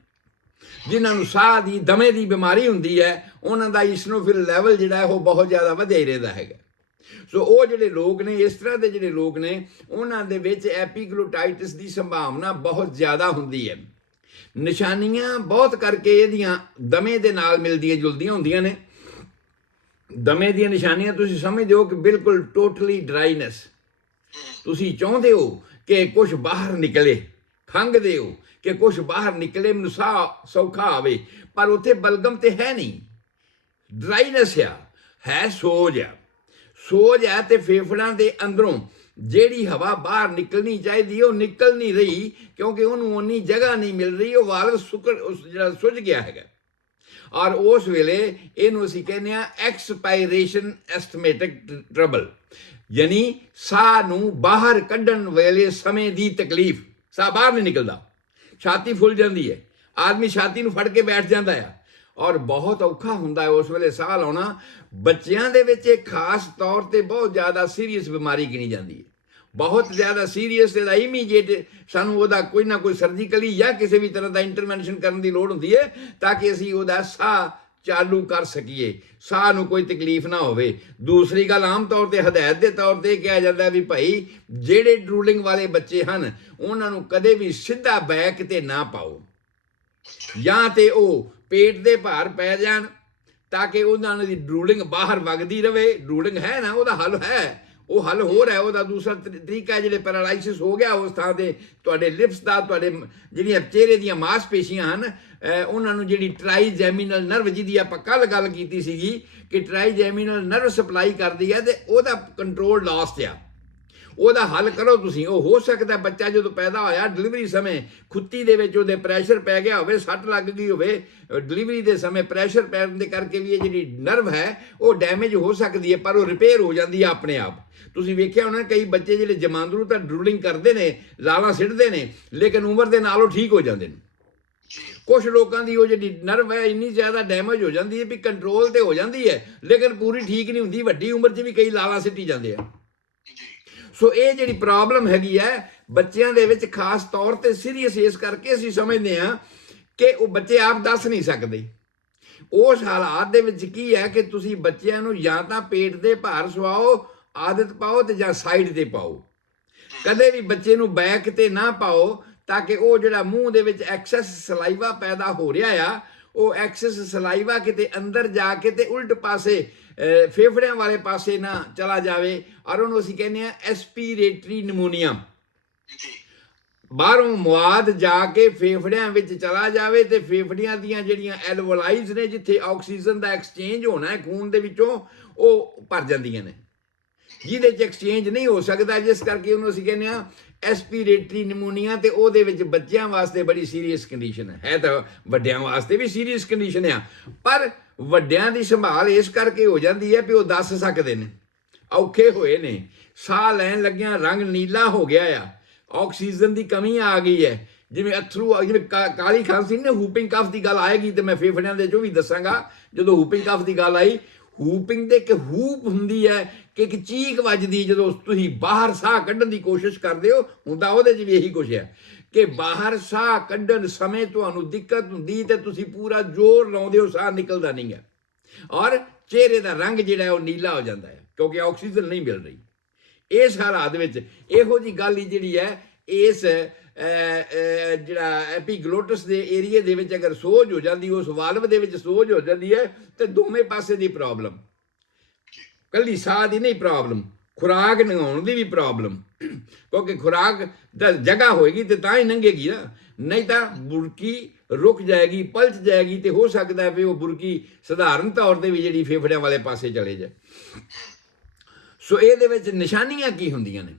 ਜਿਨ੍ਹਾਂ ਨੂੰ ਸਾਹ ਦੀ ਦਮੇ ਦੀ ਬਿਮਾਰੀ ਹੁੰਦੀ ਹੈ ਉਹਨਾਂ ਦਾ ਈਸਨੋਫਿਲ ਲੈਵਲ ਜਿਹੜਾ ਹੈ ਉਹ ਬਹੁਤ ਜ਼ਿਆਦਾ ਵਧਿਆ ਹੀ ਰਹਿੰਦਾ ਹੈਗਾ। ਸੋ ਉਹ ਜਿਹੜੇ ਲੋਕ ਨੇ, ਇਸ ਤਰ੍ਹਾਂ ਦੇ ਜਿਹੜੇ ਲੋਕ ਨੇ, ਉਹਨਾਂ ਦੇ ਵਿੱਚ ਐਪੀਗਲੋਟਾਈਟਿਸ ਦੀ ਸੰਭਾਵਨਾ ਬਹੁਤ ਜ਼ਿਆਦਾ ਹੁੰਦੀ ਹੈ। ਨਿਸ਼ਾਨੀਆਂ ਬਹੁਤ ਕਰਕੇ ਇਹਦੀਆਂ ਦਮੇ ਦੇ ਨਾਲ ਮਿਲਦੀਆਂ ਜੁਲਦੀਆਂ ਹੁੰਦੀਆਂ ਨੇ। ਦਮੇ ਦੀਆਂ ਨਿਸ਼ਾਨੀਆਂ ਤੁਸੀਂ ਸਮਝਦੇ ਹੋ ਕਿ ਬਿਲਕੁਲ ਟੋਟਲੀ ਡਰਾਈਨੈਸ, ਤੁਸੀਂ ਚਾਹੁੰਦੇ ਹੋ ਕਿ ਕੁਝ ਬਾਹਰ ਨਿਕਲੇ, ਖੰਘਦੇ ਹੋ ਕਿ ਕੁਝ ਬਾਹਰ ਨਿਕਲੇ, ਮੈਨੂੰ ਸਾਹ ਸੌਖਾ ਆਵੇ, ਪਰ ਉੱਥੇ ਬਲਗਮ ਤੇ ਹੈ ਨਹੀਂ, ਡਰਾਈਨੈਸ ਆ, ਹੈ ਸੋਜ ਆ। ਸੋਜ ਹੈ ਤੇ ਫੇਫੜਾਂ ਦੇ ਅੰਦਰੋਂ ਜਿਹੜੀ ਹਵਾ ਬਾਹਰ ਨਿਕਲਣੀ ਚਾਹੀਦੀ ਉਹ ਨਿਕਲ ਨਹੀਂ ਰਹੀ, ਕਿਉਂਕਿ ਉਹਨੂੰ ਉਨੀ ਜਗ੍ਹਾ ਨਹੀਂ ਮਿਲ ਰਹੀ, ਉਹ ਵਾਲਵ ਜਿਹੜਾ ਸੁੱਜ ਗਿਆ ਹੈਗਾ। ਔਰ ਉਸ ਵੇਲੇ ਇਹਨੂੰ ਅਸੀਂ ਕਹਿੰਦੇ ਆ ਐਕਸਪਾਇਰੇਸ਼ਨ ਐਸਥਮੈਟਿਕ ਟਰਬਲ, ਯਾਨੀ ਸਾਹ ਨੂੰ ਬਾਹਰ ਕੱਢਣ ਵੇਲੇ ਸਮੇਂ ਦੀ ਤਕਲੀਫ। ਸਾਹ ਬਾਹਰ ਨਹੀਂ ਨਿਕਲਦਾ, ਛਾਤੀ ਫੁੱਲ ਜਾਂਦੀ ਹੈ, ਆਦਮੀ ਛਾਤੀ ਨੂੰ ਫੜ ਕੇ ਬੈਠ ਜਾਂਦਾ ਆ ਔਰ ਬਹੁਤ ਔਖਾ ਹੁੰਦਾ ਹੈ ਉਸ ਵੇਲੇ ਸਾਹ ਲਾਉਣਾ। ਬੱਚਿਆਂ ਦੇ ਵਿੱਚ ਇਹ ਖਾਸ ਤੌਰ ਤੇ ਬਹੁਤ ਜ਼ਿਆਦਾ ਸੀਰੀਅਸ ਬਿਮਾਰੀ ਗਿਣੀ ਜਾਂਦੀ ਹੈ, ਬਹੁਤ ਜ਼ਿਆਦਾ ਸੀਰੀਅਸ। ਇਹਦਾ ਇਮੀਡੀਏਟ ਸਾਨੂੰ ਉਹਦਾ ਕੋਈ ਨਾ ਕੋਈ ਸਰਜੀਕਲੀ ਜਾਂ ਕਿਸੇ ਵੀ ਤਰ੍ਹਾਂ ਦਾ ਇੰਟਰਵੈਂਸ਼ਨ ਕਰਨ ਦੀ ਲੋੜ ਹੁੰਦੀ ਹੈ ਤਾਂ ਕਿ ਅਸੀਂ ਉਹਦਾ ਸਾਹ ਚਾਲੂ ਕਰ ਸਕੀਏ, ਸਾਹ ਨੂੰ ਕੋਈ ਤਕਲੀਫ ਨਾ ਹੋਵੇ। ਦੂਸਰੀ ਗੱਲ, ਆਮ ਤੌਰ ਤੇ ਹਦਾਇਤ ਦੇ ਤੌਰ ਤੇ ਕਿਹਾ ਜਾਂਦਾ ਵੀ ਭਾਈ ਜਿਹੜੇ ਡਰੂਲਿੰਗ ਵਾਲੇ ਬੱਚੇ ਹਨ ਉਹਨਾਂ ਨੂੰ ਕਦੇ ਵੀ ਸਿੱਧਾ ਬੈਕ ਤੇ ਨਾ ਪਾਓ, ਜਾਂ ਤੇ ਉਹ ਪੇਟ ਦੇ ਭਾਰ ਪੈ ਜਾਣ ਤਾਂ ਕਿ ਉਹਨਾਂ ਦੀ ਡਰੂਲਿੰਗ ਬਾਹਰ ਵਗਦੀ ਰਵੇ। ਡਰੂਲਿੰਗ ਹੈ ਨਾ, ਉਹਦਾ ਹੱਲ ਹੈ, ਉਹ ਹੱਲ ਹੋ ਰਿਹਾ। ਉਹਦਾ ਦੂਸਰਾ ਤਰੀਕਾ ਜਿਹੜੇ ਪੈਰਾਲਾਈਸਿਸ ਹੋ ਗਿਆ ਉਸ ਥਾਂ ਤੇ ਤੁਹਾਡੇ ਲਿਪਸ ਦਾ, ਤੁਹਾਡੇ ਜਿਹੜੀਆਂ ਚਿਹਰੇ ਦੀਆਂ ਮਾਸਪੇਸ਼ੀਆਂ ਹਨ ਉਹਨਾਂ ਨੂੰ ਜਿਹੜੀ ਟ੍ਰਾਈਜੈਮੀਨਲ ਨਰਵ ਜਿਹਦੀ ਆਪਾਂ ਕੱਲ੍ਹ ਗੱਲ ਕੀਤੀ ਸੀਗੀ ਕਿ ਟ੍ਰਾਈਜੈਮੀਨਲ ਨਰਵ ਸਪਲਾਈ ਕਰਦੀ ਹੈ, ਤੇ ਉਹਦਾ ਕੰਟਰੋਲ ਲਾਸਟ ਆ। ਉਹਦਾ ਹੱਲ ਕਰੋ ਤੁਸੀਂ। ਉਹ ਹੋ ਸਕਦਾ ਬੱਚਾ ਜਦੋਂ ਪੈਦਾ ਹੋਇਆ ਡਿਲੀਵਰੀ ਸਮੇਂ ਖੁੱਤੀ ਦੇ ਵਿੱਚ ਉਹਦੇ ਪ੍ਰੈਸ਼ਰ ਪੈ ਗਿਆ ਹੋਵੇ, ਸੱਟ ਲੱਗ ਗਈ ਹੋਵੇ ਡਿਲੀਵਰੀ ਦੇ ਸਮੇਂ, ਪ੍ਰੈਸ਼ਰ ਪੈਣ ਦੇ ਕਰਕੇ ਵੀ ਇਹ ਜਿਹੜੀ ਨਰਵ ਹੈ ਉਹ ਡੈਮੇਜ ਹੋ ਸਕਦੀ ਹੈ, ਪਰ ਉਹ ਰਿਪੇਅਰ ਹੋ ਜਾਂਦੀ ਹੈ ਆਪਣੇ ਆਪ। ਤੁਸੀਂ ਵੇਖਿਆ ਹੋਣਾ ਕਈ ਬੱਚੇ ਜਿਹੜੇ ਜਮਾਂਦਰੂ ਤਾਂ ਡਰੂਲਿੰਗ ਕਰਦੇ ਨੇ, ਲਾਲਾਂ ਸਿੱਟਦੇ ਨੇ, ਲੇਕਿਨ ਉਮਰ ਦੇ ਨਾਲ ਉਹ ਠੀਕ ਹੋ ਜਾਂਦੇ ਨੇ। ਕੁਝ ਲੋਕਾਂ ਦੀ ਉਹ ਜਿਹੜੀ ਨਰਵ ਹੈ ਇੰਨੀ ਜ਼ਿਆਦਾ ਡੈਮੇਜ ਹੋ ਜਾਂਦੀ ਹੈ ਵੀ ਕੰਟਰੋਲ ਤੇ ਹੋ ਜਾਂਦੀ ਹੈ, ਲੇਕਿਨ ਪੂਰੀ ਠੀਕ ਨਹੀਂ ਹੁੰਦੀ। ਵੱਡੀ ਉਮਰ 'ਚ ਵੀ ਕਈ ਲਾਲਾਂ ਸਿੱਟੀ ਜਾਂਦੇ ਆ। ਸੋ ਇਹ ਜਿਹੜੀ ਪ੍ਰੋਬਲਮ ਹੈਗੀ ਹੈ ਬੱਚਿਆਂ ਦੇ ਵਿੱਚ ਖਾਸ ਤੌਰ ਤੇ ਸੀਰੀਅਸ ਇਸ ਕਰਕੇ ਅਸੀਂ ਸਮਝਦੇ ਹਾਂ ਕਿ ਉਹ ਬੱਚੇ ਆਪ ਦੱਸ ਨਹੀਂ ਸਕਦੇ। ਉਸ ਹਾਲਾਤ ਦੇ ਵਿੱਚ ਕੀ ਹੈ ਕਿ ਤੁਸੀਂ ਬੱਚਿਆਂ ਨੂੰ ਜਾਂ ਤਾਂ ਪੇਟ ਦੇ ਭਾਰ ਸਵਾਓ, ਆਦਤ ਪਾਓ, ਤੇ ਜਾਂ ਸਾਈਡ ਤੇ ਪਾਓ। ਕਦੇ ਵੀ ਬੱਚੇ ਨੂੰ ਬੈਕ ਤੇ ਨਾ ਪਾਓ ਤਾਂ ਕਿ ਉਹ ਜਿਹੜਾ ਮੂੰਹ ਦੇ ਵਿੱਚ ਐਕਸੈਸ ਸਲਾਈਵਾ ਪੈਦਾ ਹੋ ਰਿਹਾ ਆ, ਉਹ ਐਕਸੈਸ ਸਲਾਈਵਾ ਕਿਤੇ ਅੰਦਰ ਜਾ ਕੇ ਤੇ ਉਲਟ ਪਾਸੇ ਫੇਫੜਿਆਂ ਵਾਲੇ ਪਾਸੇ ਨਾ ਚਲਾ ਜਾਵੇ, ਔਰ ਉਹਨੂੰ ਅਸੀਂ ਕਹਿੰਦੇ ਆ ਐਸਪੀਰੇਟਰੀ ਨਿਮੋਨੀਆ। ਬਾਹਰੋਂ ਮਵਾਦ ਜਾ ਕੇ ਫੇਫੜਿਆਂ ਵਿੱਚ ਚਲਾ ਜਾਵੇ ਤੇ ਫੇਫੜਿਆਂ ਦੀਆਂ ਜਿਹੜੀਆਂ ਐਲਵੋਲਾਈਜ਼ ਨੇ, ਜਿੱਥੇ ਆਕਸੀਜਨ ਦਾ ਐਕਸਚੇਂਜ ਹੋਣਾ ਹੈ ਖੂਨ ਦੇ ਵਿੱਚੋਂ, ਉਹ ਭਰ ਜਾਂਦੀਆਂ ਨੇ, ਜਿਹਦੇ 'ਚ ਐਕਸਚੇਂਜ ਨਹੀਂ ਹੋ ਸਕਦਾ, ਜਿਸ ਕਰਕੇ ਉਹਨੂੰ ਅਸੀਂ ਕਹਿੰਦੇ ਆ ਐਸਪੀਰੇਟਰੀ ਨਿਮੋਨੀਆ। ਤੇ ਉਹਦੇ ਵਿੱਚ ਬੱਚਿਆਂ ਵਾਸਤੇ ਬੜੀ ਸੀਰੀਅਸ ਕੰਡੀਸ਼ਨ ਹੈ ਤਾਂ ਵੱਡਿਆਂ ਵਾਸਤੇ ਵੀ ਸੀਰੀਅਸ ਕੰਡੀਸ਼ਨ ਆ, ਪਰ ਵੱਡਿਆਂ ਦੀ ਸੰਭਾਲ ਇਸ ਕਰਕੇ ਹੋ ਜਾਂਦੀ ਹੈ ਵੀ ਉਹ ਦੱਸ ਸਕਦੇ ਨੇ, ਔਖੇ ਹੋਏ ਨੇ, ਸਾਹ ਲੈਣ ਲੱਗਿਆਂ ਰੰਗ ਨੀਲਾ ਹੋ ਗਿਆ ਆ, ਆਕਸੀਜਨ ਦੀ ਕਮੀ ਆ ਗਈ ਹੈ, ਜਿਵੇਂ ਅਥਰੂ, ਜਿਵੇਂ ਕਾਲੀ ਖਾਂਸੀ ਨੇ, ਹੂਪਿੰਗ ਕਫ ਦੀ ਗੱਲ ਆਏਗੀ ਤੇ ਮੈਂ ਫੇਫੜਿਆਂ ਦੇ ਚੋਂ ਵੀ ਦੱਸਾਂਗਾ। ਜਦੋਂ ਹੂਪਿੰਗ ਕਫ ਦੀ ਗੱਲ ਆਈ, ਹੂਪਿੰਗ ਦੇ ਇੱਕ ਹੂਪ ਹੁੰਦੀ ਹੈ ਕਿ ਇੱਕ ਚੀਕ ਵੱਜਦੀ, ਜਦੋਂ ਤੁਸੀਂ ਬਾਹਰ ਸਾਹ ਕੱਢਣ ਦੀ ਕੋਸ਼ਿਸ਼ ਕਰਦੇ ਹੋ, ਹੁੰਦਾ ਉਹਦੇ 'ਚ ਵੀ ਇਹੀ ਕੁਛ ਹੈ ਕਿ ਬਾਹਰ ਸਾਹ ਕੱਢਣ ਸਮੇਂ ਤੁਹਾਨੂੰ ਦਿੱਕਤ ਹੁੰਦੀ ਤੇ ਤੁਸੀਂ ਪੂਰਾ ਜ਼ੋਰ ਲਾਉਂਦੇ ਹੋ, ਸਾਹ ਨਿਕਲਦਾ ਨਹੀਂ ਹੈ, ਔਰ ਚਿਹਰੇ ਦਾ ਰੰਗ ਜਿਹੜਾ ਉਹ ਨੀਲਾ ਹੋ ਜਾਂਦਾ ਹੈ ਕਿਉਂਕਿ ਆਕਸੀਜਨ ਨਹੀਂ ਮਿਲ ਰਹੀ। ਇਸ ਹਾਲਾਤ ਵਿੱਚ ਇਹੋ ਜਿਹੀ ਗੱਲ ਹੀ ਜਿਹੜੀ ਹੈ, ਇਸ ਜਿਹੜਾ ਐਪੀਗਲੋਟਸ ਦੇ ਏਰੀਏ ਦੇ ਵਿੱਚ ਅਗਰ ਸੋਜ ਹੋ ਜਾਂਦੀ, ਉਸ ਵਾਲਵ ਦੇ ਵਿੱਚ ਸੋਜ ਹੋ ਜਾਂਦੀ ਹੈ, ਤੇ ਦੋਵੇਂ ਪਾਸੇ ਦੀ ਪ੍ਰੋਬਲਮ, ਕੱਲੀ ਸਾਹ ਦੀ ਨਹੀਂ ਪ੍ਰੋਬਲਮ, ਖੁਰਾਕ ਲੰਘਾਉਣ ਦੀ ਵੀ ਪ੍ਰੋਬਲਮ, ਕਿਉਂਕਿ ਖੁਰਾਕ ਦਾ ਜਗ੍ਹਾ ਹੋਏਗੀ ਤੇ ਤਾਂ ਹੀ ਲੰਘੇਗੀ ਨਾ, ਨਹੀਂ ਤਾਂ ਬੁਰਕੀ ਰੁਕ ਜਾਏਗੀ, ਪਲਚ ਜਾਏਗੀ, ਤੇ ਹੋ ਸਕਦਾ ਵੀ ਉਹ ਬੁਰਕੀ ਸਧਾਰਨ ਤੌਰ ਤੇ ਵੀ ਜਿਹੜੀ ਫੇਫੜਿਆਂ ਵਾਲੇ ਪਾਸੇ ਚਲੇ ਜਾਏ। ਸੋ ਇਹਦੇ ਵਿੱਚ ਨਿਸ਼ਾਨੀਆਂ ਕੀ ਹੁੰਦੀਆਂ ਨੇ?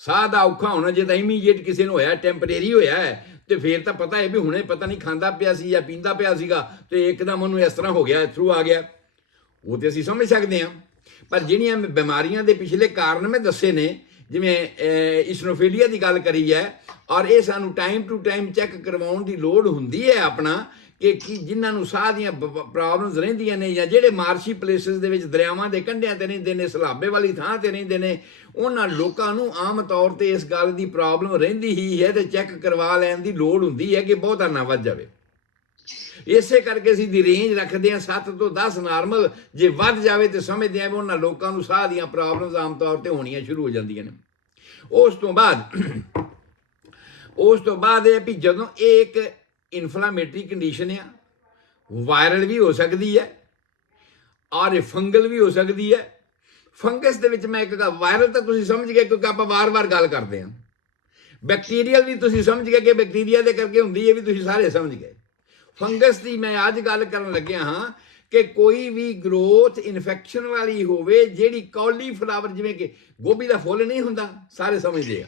ਸਾਹ ਦਾ ਔਖਾ ਹੋਣਾ, ਜੇ ਤਾਂ ਇਮੀਡੀਏਟ ਕਿਸੇ ਨੂੰ ਹੋਇਆ, ਟੈਂਪਰੇਰੀ ਹੋਇਆ ਹੈ, ਤੇ ਫਿਰ ਤਾਂ ਪਤਾ ਹੈ ਵੀ ਹੁਣੇ ਪਤਾ ਨਹੀਂ ਖਾਂਦਾ ਪਿਆ ਸੀ ਜਾਂ ਪੀਂਦਾ ਪਿਆ ਸੀਗਾ ਤੇ ਇੱਕਦਮ ਉਹਨੂੰ ਇਸ ਤਰ੍ਹਾਂ ਹੋ ਗਿਆ, ਥਰੂ ਆ ਗਿਆ, ਉਹ ਤੇ ਅਸੀਂ ਸਮਝ ਸਕਦੇ ਹਾਂ। ਪਰ ਜਿਹੜੀਆਂ ਬਿਮਾਰੀਆਂ ਦੇ ਪਿਛਲੇ ਕਾਰਨ ਮੈਂ ਦੱਸੇ ਨੇ, ਜਿਵੇਂ ਇਸਨੋਫੀਲੀਆ ਦੀ ਗੱਲ ਕਰੀ ਹੈ, ਔਰ ਇਹ ਸਾਨੂੰ ਟਾਈਮ ਟੂ ਟਾਈਮ ਚੈੱਕ ਕਰਵਾਉਣ ਦੀ ਲੋੜ ਹੁੰਦੀ ਹੈ ਆਪਣਾ, ਕਿ ਜਿਨ੍ਹਾਂ ਨੂੰ ਸਾਹ ਦੀਆਂ ਪ੍ਰੋਬਲਮਸ ਰਹਿੰਦੀਆਂ ਨੇ, ਜਾਂ ਜਿਹੜੇ ਮਾਰਸ਼ੀ ਪਲੇਸਿਸ ਦੇ ਵਿੱਚ ਦਰਿਆਵਾਂ ਦੇ ਕੰਢਿਆਂ ਤੇ ਰਹਿੰਦੇ ਨੇ, ਸਲਾਬੇ ਵਾਲੀ ਥਾਂ ਤੇ ਰਹਿੰਦੇ ਨੇ, ਉਹਨਾਂ ਲੋਕਾਂ ਨੂੰ ਆਮ ਤੌਰ ਤੇ ਇਸ ਗੱਲ ਦੀ ਪ੍ਰੋਬਲਮ ਰਹਿੰਦੀ ਹੀ ਹੈ ਤੇ ਚੈੱਕ ਕਰਵਾ ਲੈਣ ਦੀ ਲੋੜ ਹੁੰਦੀ ਹੈ ਕਿ ਬਹੁਤਾ ਨਾ ਵੱਧ ਜਾਵੇ। ਇਸੇ ਕਰਕੇ ਅਸੀਂ ਦੀ ਰੇਂਜ ਰੱਖਦੇ ਹਾਂ 7 ਤੋਂ 10 ਨਾਰਮਲ, ਜੇ ਵੱਧ ਜਾਵੇ ਤੇ ਸਮਝਦੇ ਹਾਂ ਵੀ ਉਹਨਾਂ ਲੋਕਾਂ ਨੂੰ ਸਾਹ ਦੀਆਂ ਪ੍ਰੋਬਲਮਸ ਆਮ ਤੌਰ ਤੇ ਹੋਣੀਆਂ ਸ਼ੁਰੂ ਹੋ ਜਾਂਦੀਆਂ ਨੇ। ਉਸ ਤੋਂ ਬਾਅਦ ਇਹ ਵੀ ਜਦੋਂ ਇਹ ਇੱਕ ਇਨਫਲਾਮੇਟਰੀ ਕੰਡੀਸ਼ਨ ਆ, ਵਾਇਰਲ ਵੀ ਹੋ ਸਕਦੀ ਹੈ ਔਰ ਇਹ ਫੰਗਲ ਵੀ ਹੋ ਸਕਦੀ ਹੈ। ਫੰਗਸ ਦੇ ਵਿੱਚ ਮੈਂ ਇੱਕ ਗੱਲ, ਵਾਇਰਲ ਤਾਂ ਤੁਸੀਂ ਸਮਝ ਗਏ ਕਿਉਂਕਿ ਆਪਾਂ ਵਾਰ-ਵਾਰ ਗੱਲ ਕਰਦੇ ਹਾਂ, ਬੈਕਟੀਰੀਅਲ ਵੀ ਤੁਸੀਂ ਸਮਝ ਗਏ ਕਿ ਬੈਕਟੀਰੀਆ ਦੇ ਕਰਕੇ ਹੁੰਦੀ ਹੈ, ਵੀ ਤੁਸੀਂ ਸਾਰੇ ਸਮਝ ਗਏ। ਫੰਗਸ ਦੀ ਮੈਂ ਅੱਜ ਗੱਲ ਕਰਨ ਲੱਗਿਆ ਹਾਂ ਕਿ ਕੋਈ ਵੀ ਗਰੋਥ ਇਨਫੈਕਸ਼ਨ ਵਾਲੀ ਹੋਵੇ, ਜਿਹੜੀ ਕਾਲੀਫਲਾਵਰ, ਜਿਵੇਂ ਕਿ ਗੋਭੀ ਦਾ ਫੁੱਲ ਨਹੀਂ ਹੁੰਦਾ, ਸਾਰੇ ਸਮਝਦੇ ਆ,